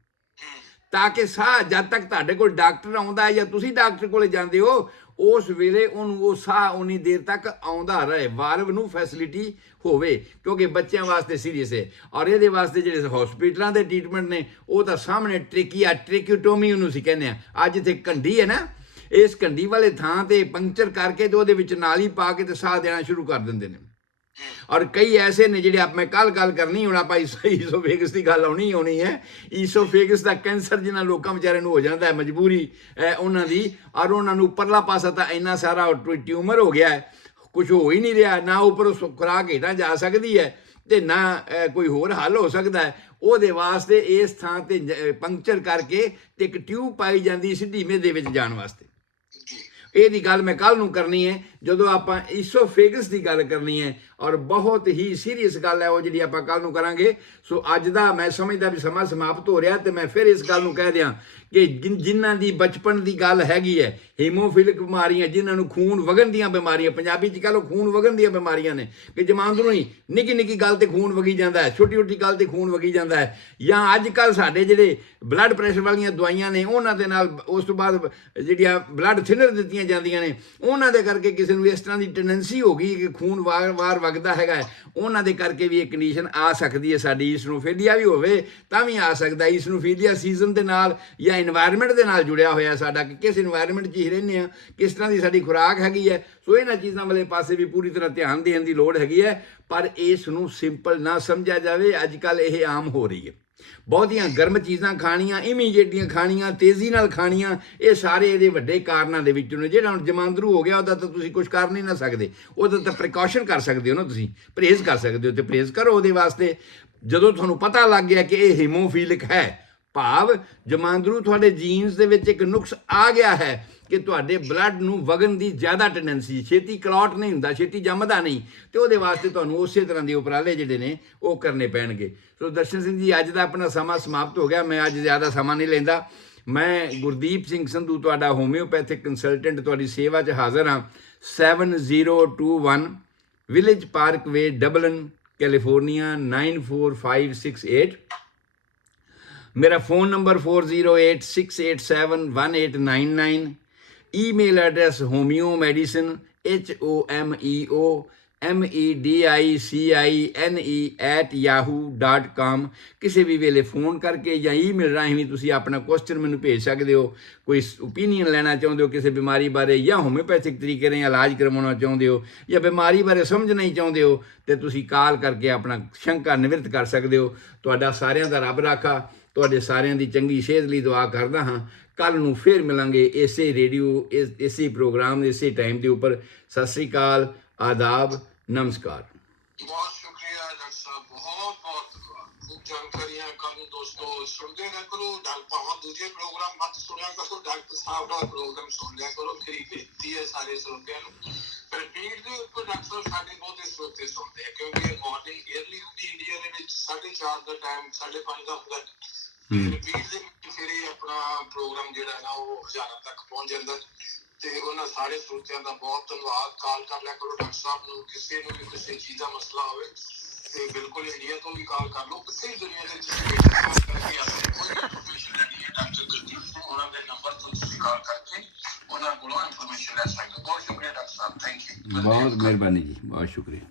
ਤਾਂ ਕਿ ਸਾਹ ਜਦ ਤੱਕ ਤੁਹਾਡੇ ਕੋਲ ਡਾਕਟਰ ਆਉਂਦਾ ਹੈ ਜਾਂ ਤੁਸੀਂ ਡਾਕਟਰ ਕੋਲੇ ਜਾਂਦੇ ਹੋ ਉਸ ਵੇਲੇ ਉਹਨੂੰ ਉਹ ਸਾਹ ਉਨੀ ਦੇਰ ਤੱਕ ਆਉਂਦਾ ਰਹੇ, ਵਾਲਵ ਨੂੰ ਫੈਸਿਲਿਟੀ ਹੋਵੇ, ਕਿਉਂਕਿ ਬੱਚਿਆਂ ਵਾਸਤੇ ਸੀਰੀਅਸ ਹੈ। ਔਰ ਇਹਦੇ ਵਾਸਤੇ ਜਿਹੜੇ ਹਸਪੀਟਲਾਂ ਦੇ ਟ੍ਰੀਟਮੈਂਟ ਨੇ ਉਹ ਤਾਂ ਸਾਹਮਣੇ ਟ੍ਰੇਕਿਓਟੋਮੀ ਉਹਨੂੰ ਅਸੀਂ ਕਹਿੰਦੇ ਆ। ਅੱਜ ਇੱਥੇ ਕੰਢੀ ਹੈ ਨਾ, ਇਸ ਕੰਢੀ ਵਾਲੇ ਥਾਂ ਤੇ ਪੰਕਚਰ ਕਰਕੇ ਤੇ ਉਹਦੇ ਵਿੱਚ ਨਾਲੀ ਪਾ ਕੇ ਤੇ ਸਾਹ ਦੇਣਾ ਸ਼ੁਰੂ ਕਰ ਦਿੰਦੇ ਨੇ। ਔਰ ਕਈ ਐਸੇ ਨੇ ਜਿਹੜੇ ਮੈਂ ਕੱਲ ਗੱਲ ਕਰਨੀ, ਹੁਣ ਆਪਾਂ ਈਸੋਫੇਗਸ ਦੀ ਗੱਲ ਆਉਣੀ ਹੈ। ਈਸੋਫੇਗਸ ਦਾ ਕੈਂਸਰ ਜਿਹਨਾਂ ਲੋਕਾਂ ਵਿਚਾਰਿਆਂ ਨੂੰ ਹੋ ਜਾਂਦਾ ਹੈ, ਮਜਬੂਰੀ ਉਹਨਾਂ ਦੀ, ਔਰ ਉਹਨਾਂ ਨੂੰ ਉੱਪਰਲਾ ਪਾਸਾ ਤਾਂ ਇੰਨਾ ਸਾਰਾ ਟਿਊਮਰ ਹੋ ਗਿਆ ਹੈ, ਕੁਝ ਹੋ ਹੀ ਨਹੀਂ ਰਿਹਾ, ਨਾ ਉੱਪਰ ਖੁਰਾਕ ਹੇਠਾਂ ਜਾ ਸਕਦੀ ਹੈ ਤੇ ਨਾ ਕੋਈ ਹੋਰ ਹੱਲ ਹੋ ਸਕਦਾ ਹੈ। ਉਹਦੇ ਵਾਸਤੇ ਇਸ ਥਾਂ ਤੇ ਪੰਕਚਰ ਕਰਕੇ ਤੇ ਇੱਕ ਟਿਊਬ ਪਾਈ ਜਾਂਦੀ ਸਿੱਧੀ ਮਿਹਦੇ ਵਿੱਚ ਜਾਣ ਵਾਸਤੇ। ਇਹਦੀ ਗੱਲ ਮੈਂ ਕੱਲ ਨੂੰ ਕਰਨੀ ਹੈ ਜਦੋਂ ਆਪਾਂ ਈਸੋਫੇਗਸ ਦੀ ਗੱਲ ਕਰਨੀ ਹੈ, ਔਰ ਬਹੁਤ ਹੀ ਸੀਰੀਅਸ ਗੱਲ ਹੈ ਉਹ ਜਿਹੜੀ ਆਪਾਂ ਕੱਲ ਨੂੰ ਕਰਾਂਗੇ। ਸੋ ਅੱਜ ਦਾ ਮੈਂ ਸਮਝਦਾ ਵੀ ਸਮਾਂ ਸਮਾਪਤ ਹੋ ਰਿਹਾ ਤੇ ਮੈਂ ਫਿਰ ਇਸ ਗੱਲ ਨੂੰ ਕਹਿ ਦਿਆਂ ਕਿ ਜਿਨ੍ਹਾਂ ਦੀ ਬਚਪਨ ਦੀ ਗੱਲ ਹੈਗੀ ਹੈ, ਹੀਮੋਫਿਲਿਕ ਬਿਮਾਰੀਆਂ, ਜਿਨ੍ਹਾਂ ਨੂੰ ਖੂਨ ਵਗਣ ਦੀਆਂ ਬਿਮਾਰੀਆਂ, ਪੰਜਾਬੀ 'ਚ ਕਹ ਲਓ ਖੂਨ ਵਗਣ ਦੀਆਂ ਬਿਮਾਰੀਆਂ ਨੇ, ਕਿ ਜਮਾਂਦਰੂ ਹੀ ਨਿੱਕੀ ਗੱਲ ਤੇ ਖੂਨ ਵਗੀ ਜਾਂਦਾ ਹੈ, ਛੋਟੀ ਗੱਲ ਤੇ ਖੂਨ ਵਗੀ ਜਾਂਦਾ ਹੈ। ਜਾਂ ਅੱਜ ਕੱਲ੍ਹ ਸਾਡੇ ਜਿਹੜੇ ਬਲੱਡ ਪ੍ਰੈਸ਼ਰ ਵਾਲੀਆਂ ਦਵਾਈਆਂ ਨੇ ਉਹਨਾਂ ਦੇ ਨਾਲ ਉਸ ਤੋਂ ਬਾਅਦ ਜਿਹੜੀਆਂ ਬਲੱਡ ਥਿਨਰ ਦਿੱਤੀਆਂ ਜਾਂਦੀਆਂ ਨੇ, ਉਹਨਾਂ ਦੇ ਕਰਕੇ ਕਿਸੇ ਨੂੰ ਇਸ ਤਰ੍ਹਾਂ ਦੀ ਟੈਂਡੈਂਸੀ ਹੋ ਗਈ ਕਿ ਖੂਨ ਵਾਰ ਵਗਦਾ ਹੈਗਾ ਹੈ, ਉਹਨਾਂ ਦੇ ਕਰਕੇ ਵੀ ਇਹ ਕੰਡੀਸ਼ਨ ਆ ਸਕਦੀ ਹੈ। ਸਾਡੀ ਈਸਨੋਫੀਲੀਆ ਵੀ ਹੋਵੇ ਤਾਂ ਵੀ ਆ ਸਕਦਾ। ਈਸਨੋਫੀਲੀਆ ਸੀਜ਼ਨ ਦੇ ਨਾਲ ਜਾਂ ਇਨਵਾਇਰਨਮੈਂਟ ਦੇ ਨਾਲ ਜੁੜਿਆ ਹੋਇਆ ਸਾਡਾ, ਕਿ ਕਿਸ ਇਨਵਾਇਰਨਮੈਂਟ 'ਚ ਹੀ ਰਹਿੰਦੇ ਹਾਂ, ਕਿਸ ਤਰ੍ਹਾਂ ਦੀ ਸਾਡੀ ਖੁਰਾਕ ਹੈਗੀ ਹੈ। ਸੋ ਇਹਨਾਂ ਚੀਜ਼ਾਂ ਵਾਲੇ ਪਾਸੇ ਵੀ ਪੂਰੀ ਤਰ੍ਹਾਂ ਧਿਆਨ ਦੇਣ ਦੀ ਲੋੜ ਹੈਗੀ ਹੈ। ਪਰ ਇਸ ਨੂੰ ਸਿੰਪਲ ਨਾ ਸਮਝਿਆ ਜਾਵੇ। ਅੱਜ ਕੱਲ੍ਹ ਇਹ ਆਮ ਹੋ ਰਹੀ ਹੈ। ਬਹੁਤੀਆਂ ਗਰਮ ਚੀਜ਼ਾਂ ਖਾਣੀਆਂ, ਇਮੀਡੀਏਟੀਆਂ ਖਾਣੀਆਂ, ਤੇਜ਼ੀ ਨਾਲ ਖਾਣੀਆਂ, ਇਹ ਸਾਰੇ ਇਹਦੇ ਵੱਡੇ ਕਾਰਨਾਂ ਦੇ ਵਿੱਚੋਂ ਨੇ। ਜਿਹੜਾ ਹੁਣ ਜਮਾਂਦਰੂ ਹੋ ਗਿਆ ਉਹਦਾ ਤਾਂ ਤੁਸੀਂ ਕੁਝ ਕਰ ਨਹੀਂ ਨਾ ਸਕਦੇ, ਉਹਦਾ ਤਾਂ ਪ੍ਰੀਕਾਸ਼ਨ ਕਰ ਸਕਦੇ ਹੋ ਨਾ, ਤੁਸੀਂ ਪਰਹੇਜ਼ ਕਰ ਸਕਦੇ ਹੋ ਤੇ ਪਰਹੇਜ਼ ਕਰੋ ਉਹਦੇ ਵਾਸਤੇ। ਜਦੋਂ ਤੁਹਾਨੂੰ ਪਤਾ ਲੱਗ ਗਿਆ ਕਿ ਇਹ ਹੀਮੋਫੀਲਿਕ ਹੈ, ਭਾਵ ਜਮਾਂਦਰੂ ਤੁਹਾਡੇ ਜੀਨਸ ਦੇ ਵਿੱਚ ਇੱਕ ਨੁਕਸ ਆ ਗਿਆ ਹੈ ਕਿ ਤੁਹਾਡੇ ਬਲੱਡ ਨੂੰ ਵਗਣ ਦੀ ਜ਼ਿਆਦਾ ਟੈਂਡੈਂਸੀ, ਛੇਤੀ ਕਲੌਟ ਨਹੀਂ ਹੁੰਦਾ, ਛੇਤੀ ਜੰਮਦਾ ਨਹੀਂ, ਤੇ ਉਹਦੇ ਵਾਸਤੇ ਤੁਹਾਨੂੰ ਉਸੇ ਤਰ੍ਹਾਂ ਦੇ ਉਪਰਾਲੇ ਜਿਹੜੇ ਨੇ ਉਹ ਕਰਨੇ ਪੈਣਗੇ। ਸੋ ਦਰਸ਼ਨ ਸਿੰਘ ਜੀ, ਅੱਜ ਦਾ ਆਪਣਾ ਸਮਾਂ ਸਮਾਪਤ ਹੋ ਗਿਆ। ਮੈਂ ਅੱਜ ਜ਼ਿਆਦਾ ਸਮਾਂ ਨਹੀਂ ਲੈਂਦਾ। ਮੈਂ ਗੁਰਦੀਪ ਸਿੰਘ ਸੰਧੂ, ਤੁਹਾਡਾ ਹੋਮਿਓਪੈਥਿਕ ਕੰਸਲਟੈਂਟ, ਤੁਹਾਡੀ ਸੇਵਾ 'ਚ ਹਾਜ਼ਰ ਹਾਂ। 7021 ਵਿਲੇਜ ਪਾਰਕਵੇ, ਡਬਲਿਨ, ਕੈਲੀਫੋਰਨੀਆ 94568। ਮੇਰਾ phone number 4086871899। Email address homeomedicine HOMEO medicine@yahoo.com। ਕਿਸੇ ਵੀ ਵੇਲੇ ਫੋਨ ਕਰਕੇ ਜਾਂ ਈਮੇਲ ਰਾਹੀਂ ਵੀ ਤੁਸੀਂ ਆਪਣਾ ਕੁਐਸਚਨ ਮੈਨੂੰ ਭੇਜ ਸਕਦੇ ਹੋ। ਕੋਈ ਓਪੀਨੀਅਨ ਲੈਣਾ ਚਾਹੁੰਦੇ ਹੋ ਕਿਸੇ ਬਿਮਾਰੀ ਬਾਰੇ, ਜਾਂ ਹੋਮਿਓਪੈਥਿਕ ਤਰੀਕੇ ਨਾਲ ਇਲਾਜ ਕਰਵਾਉਣਾ ਚਾਹੁੰਦੇ ਹੋ, ਜਾਂ ਬਿਮਾਰੀ ਬਾਰੇ ਸਮਝਣਾ ਹੀ ਚਾਹੁੰਦੇ ਹੋ, ਤੇ ਤੁਸੀਂ ਕਾਲ ਕਰਕੇ ਆਪਣਾ ਸ਼ੰਕਾ ਨਿਵਰਤ ਕਰ ਸਕਦੇ ਹੋ। ਤੁਹਾਡਾ ਸਾਰਿਆਂ ਦਾ ਰੱਬ ਰਾਖਾ, ਤੁਹਾਡੇ ਸਾਰਿਆਂ ਦੀ ਚੰਗੀ ਸਿਹਤ ਲਈ ਦੁਆ ਕਰਦਾ ਹਾਂ। ਕੱਲ ਨੂੰ ਫਿਰ ਮਿਲਾਂਗੇ ਇਸੇ ਰੇਡੀਓ, ਇਸੇ ਪ੍ਰੋਗਰਾਮ, ਇਸੇ ਟਾਈਮ ਦੇ ਉੱਪਰ। ਸਤਿ ਸ੍ਰੀ ਅਕਾਲ, ਆਦਾਬ, ਨਮਸਕਾਰ। ਬਹੁਤ ਸ਼ੁਕਰੀਆ ਡਾਕਟਰ ਸਾਹਿਬ, ਬਹੁਤ ਬਹੁਤ ਖੂਬ ਜਾਣਕਾਰੀਆਂ। ਕੱਲ ਨੂੰ ਦੋਸਤੋ ਸੁਣਦੇ ਰਹਿ ਕਰੋ, ਭਾਵੇਂ ਦੂਜੇ ਪ੍ਰੋਗਰਾਮ ਮਤ ਸੁਣਿਆ ਕਰੋ, ਡਾਕਟਰ ਸਾਹਿਬ ਦਾ ਪ੍ਰੋਗਰਾਮ ਸੁਣ ਲਿਆ ਕਰੋ। ਮੇਰੀ ਬੇਨਤੀ ਹੈ ਸਾਰੇ ਸਰੋਤਿਆਂ ਨੂੰ। ਰਿਪੀਟ ਦੇ ਉੱਪਰ ਡਾਕਟਰ ਸਾਹਿਬ ਸਾਡੇ ਬਹੁਤੇ ਸਰੋਤੇ ਸੁਣਦੇ ਆ, ਕਿਉਂਕਿ ਮਾਰਨਿੰਗ ਏਅਰਲੀ ਹੁੰਦੀ ਇੰਡੀਆ ਦੇ ਵਿੱਚ 4:30 ਦਾ ਟਾਈਮ, 5:30 ਦਾ ਹੁੰਦਾ। ਰਿਪੀਟ ਦੇ ਵਿੱਚ ਫਿਰ ਇਹ ਆਪਣਾ ਪ੍ਰੋਗਰਾਮ ਜਿਹੜਾ ਨਾ ਉਹ ਹਜ਼ਾਰਾਂ ਤੱਕ ਪਹੁੰਚ ਜਾਂਦਾ। ਤੇ ਉਹਨਾਂ ਸਾਰੇ ਸਰੋਤਿਆਂ ਦਾ ਬਹੁਤ ਧੰਨਵਾਦ। ਕਾਲ ਕਰ ਲਿਆ ਕਰੋ ਡਾਕਟਰ ਸਾਹਿਬ ਨੂੰ, ਕਿਸੇ ਨੂੰ ਵੀ ਕਿਸੇ ਚੀਜ਼ ਦਾ ਮਸਲਾ ਹੋਵੇ ਤੇ ਬਿਲਕੁਲ ਇੰਡੀਆ ਤੋਂ ਵੀ ਕਾਲ ਕਰ ਲਓ। ਕਿਸੇ ਵੀ ਦੁਨੀਆ ਦੇ ਤੁਸੀਂ ਕਾਲ ਕਰਕੇ ਆਪਣੀ ਕੋਈ ਇਨਫੋਰਮੇਸ਼ਨ ਲੈਣੀ ਹੈ, ਡਾਕਟਰ ਗੁਰਦੀਪ ਸਿੰਘ ਉਹਨਾਂ ਦੇ ਨੰਬਰ ਤੋਂ ਤੁਸੀਂ ਕਾਲ ਕਰਕੇ ਉਹਨਾਂ ਕੋਲੋਂ ਇਨਫੋਰਮੇਸ਼ਨ ਲੈ ਸਕਦੇ ਹੋ। ਬਹੁਤ ਸ਼ੁਕਰੀਆ ਡਾਕਟਰ ਸਾਹਿਬ, ਥੈਂਕ ਯੂ। ਬਹੁਤ ਮਿਹਰਬਾਨੀ ਜੀ, ਬਹੁਤ ਸ਼ੁਕਰੀਆ।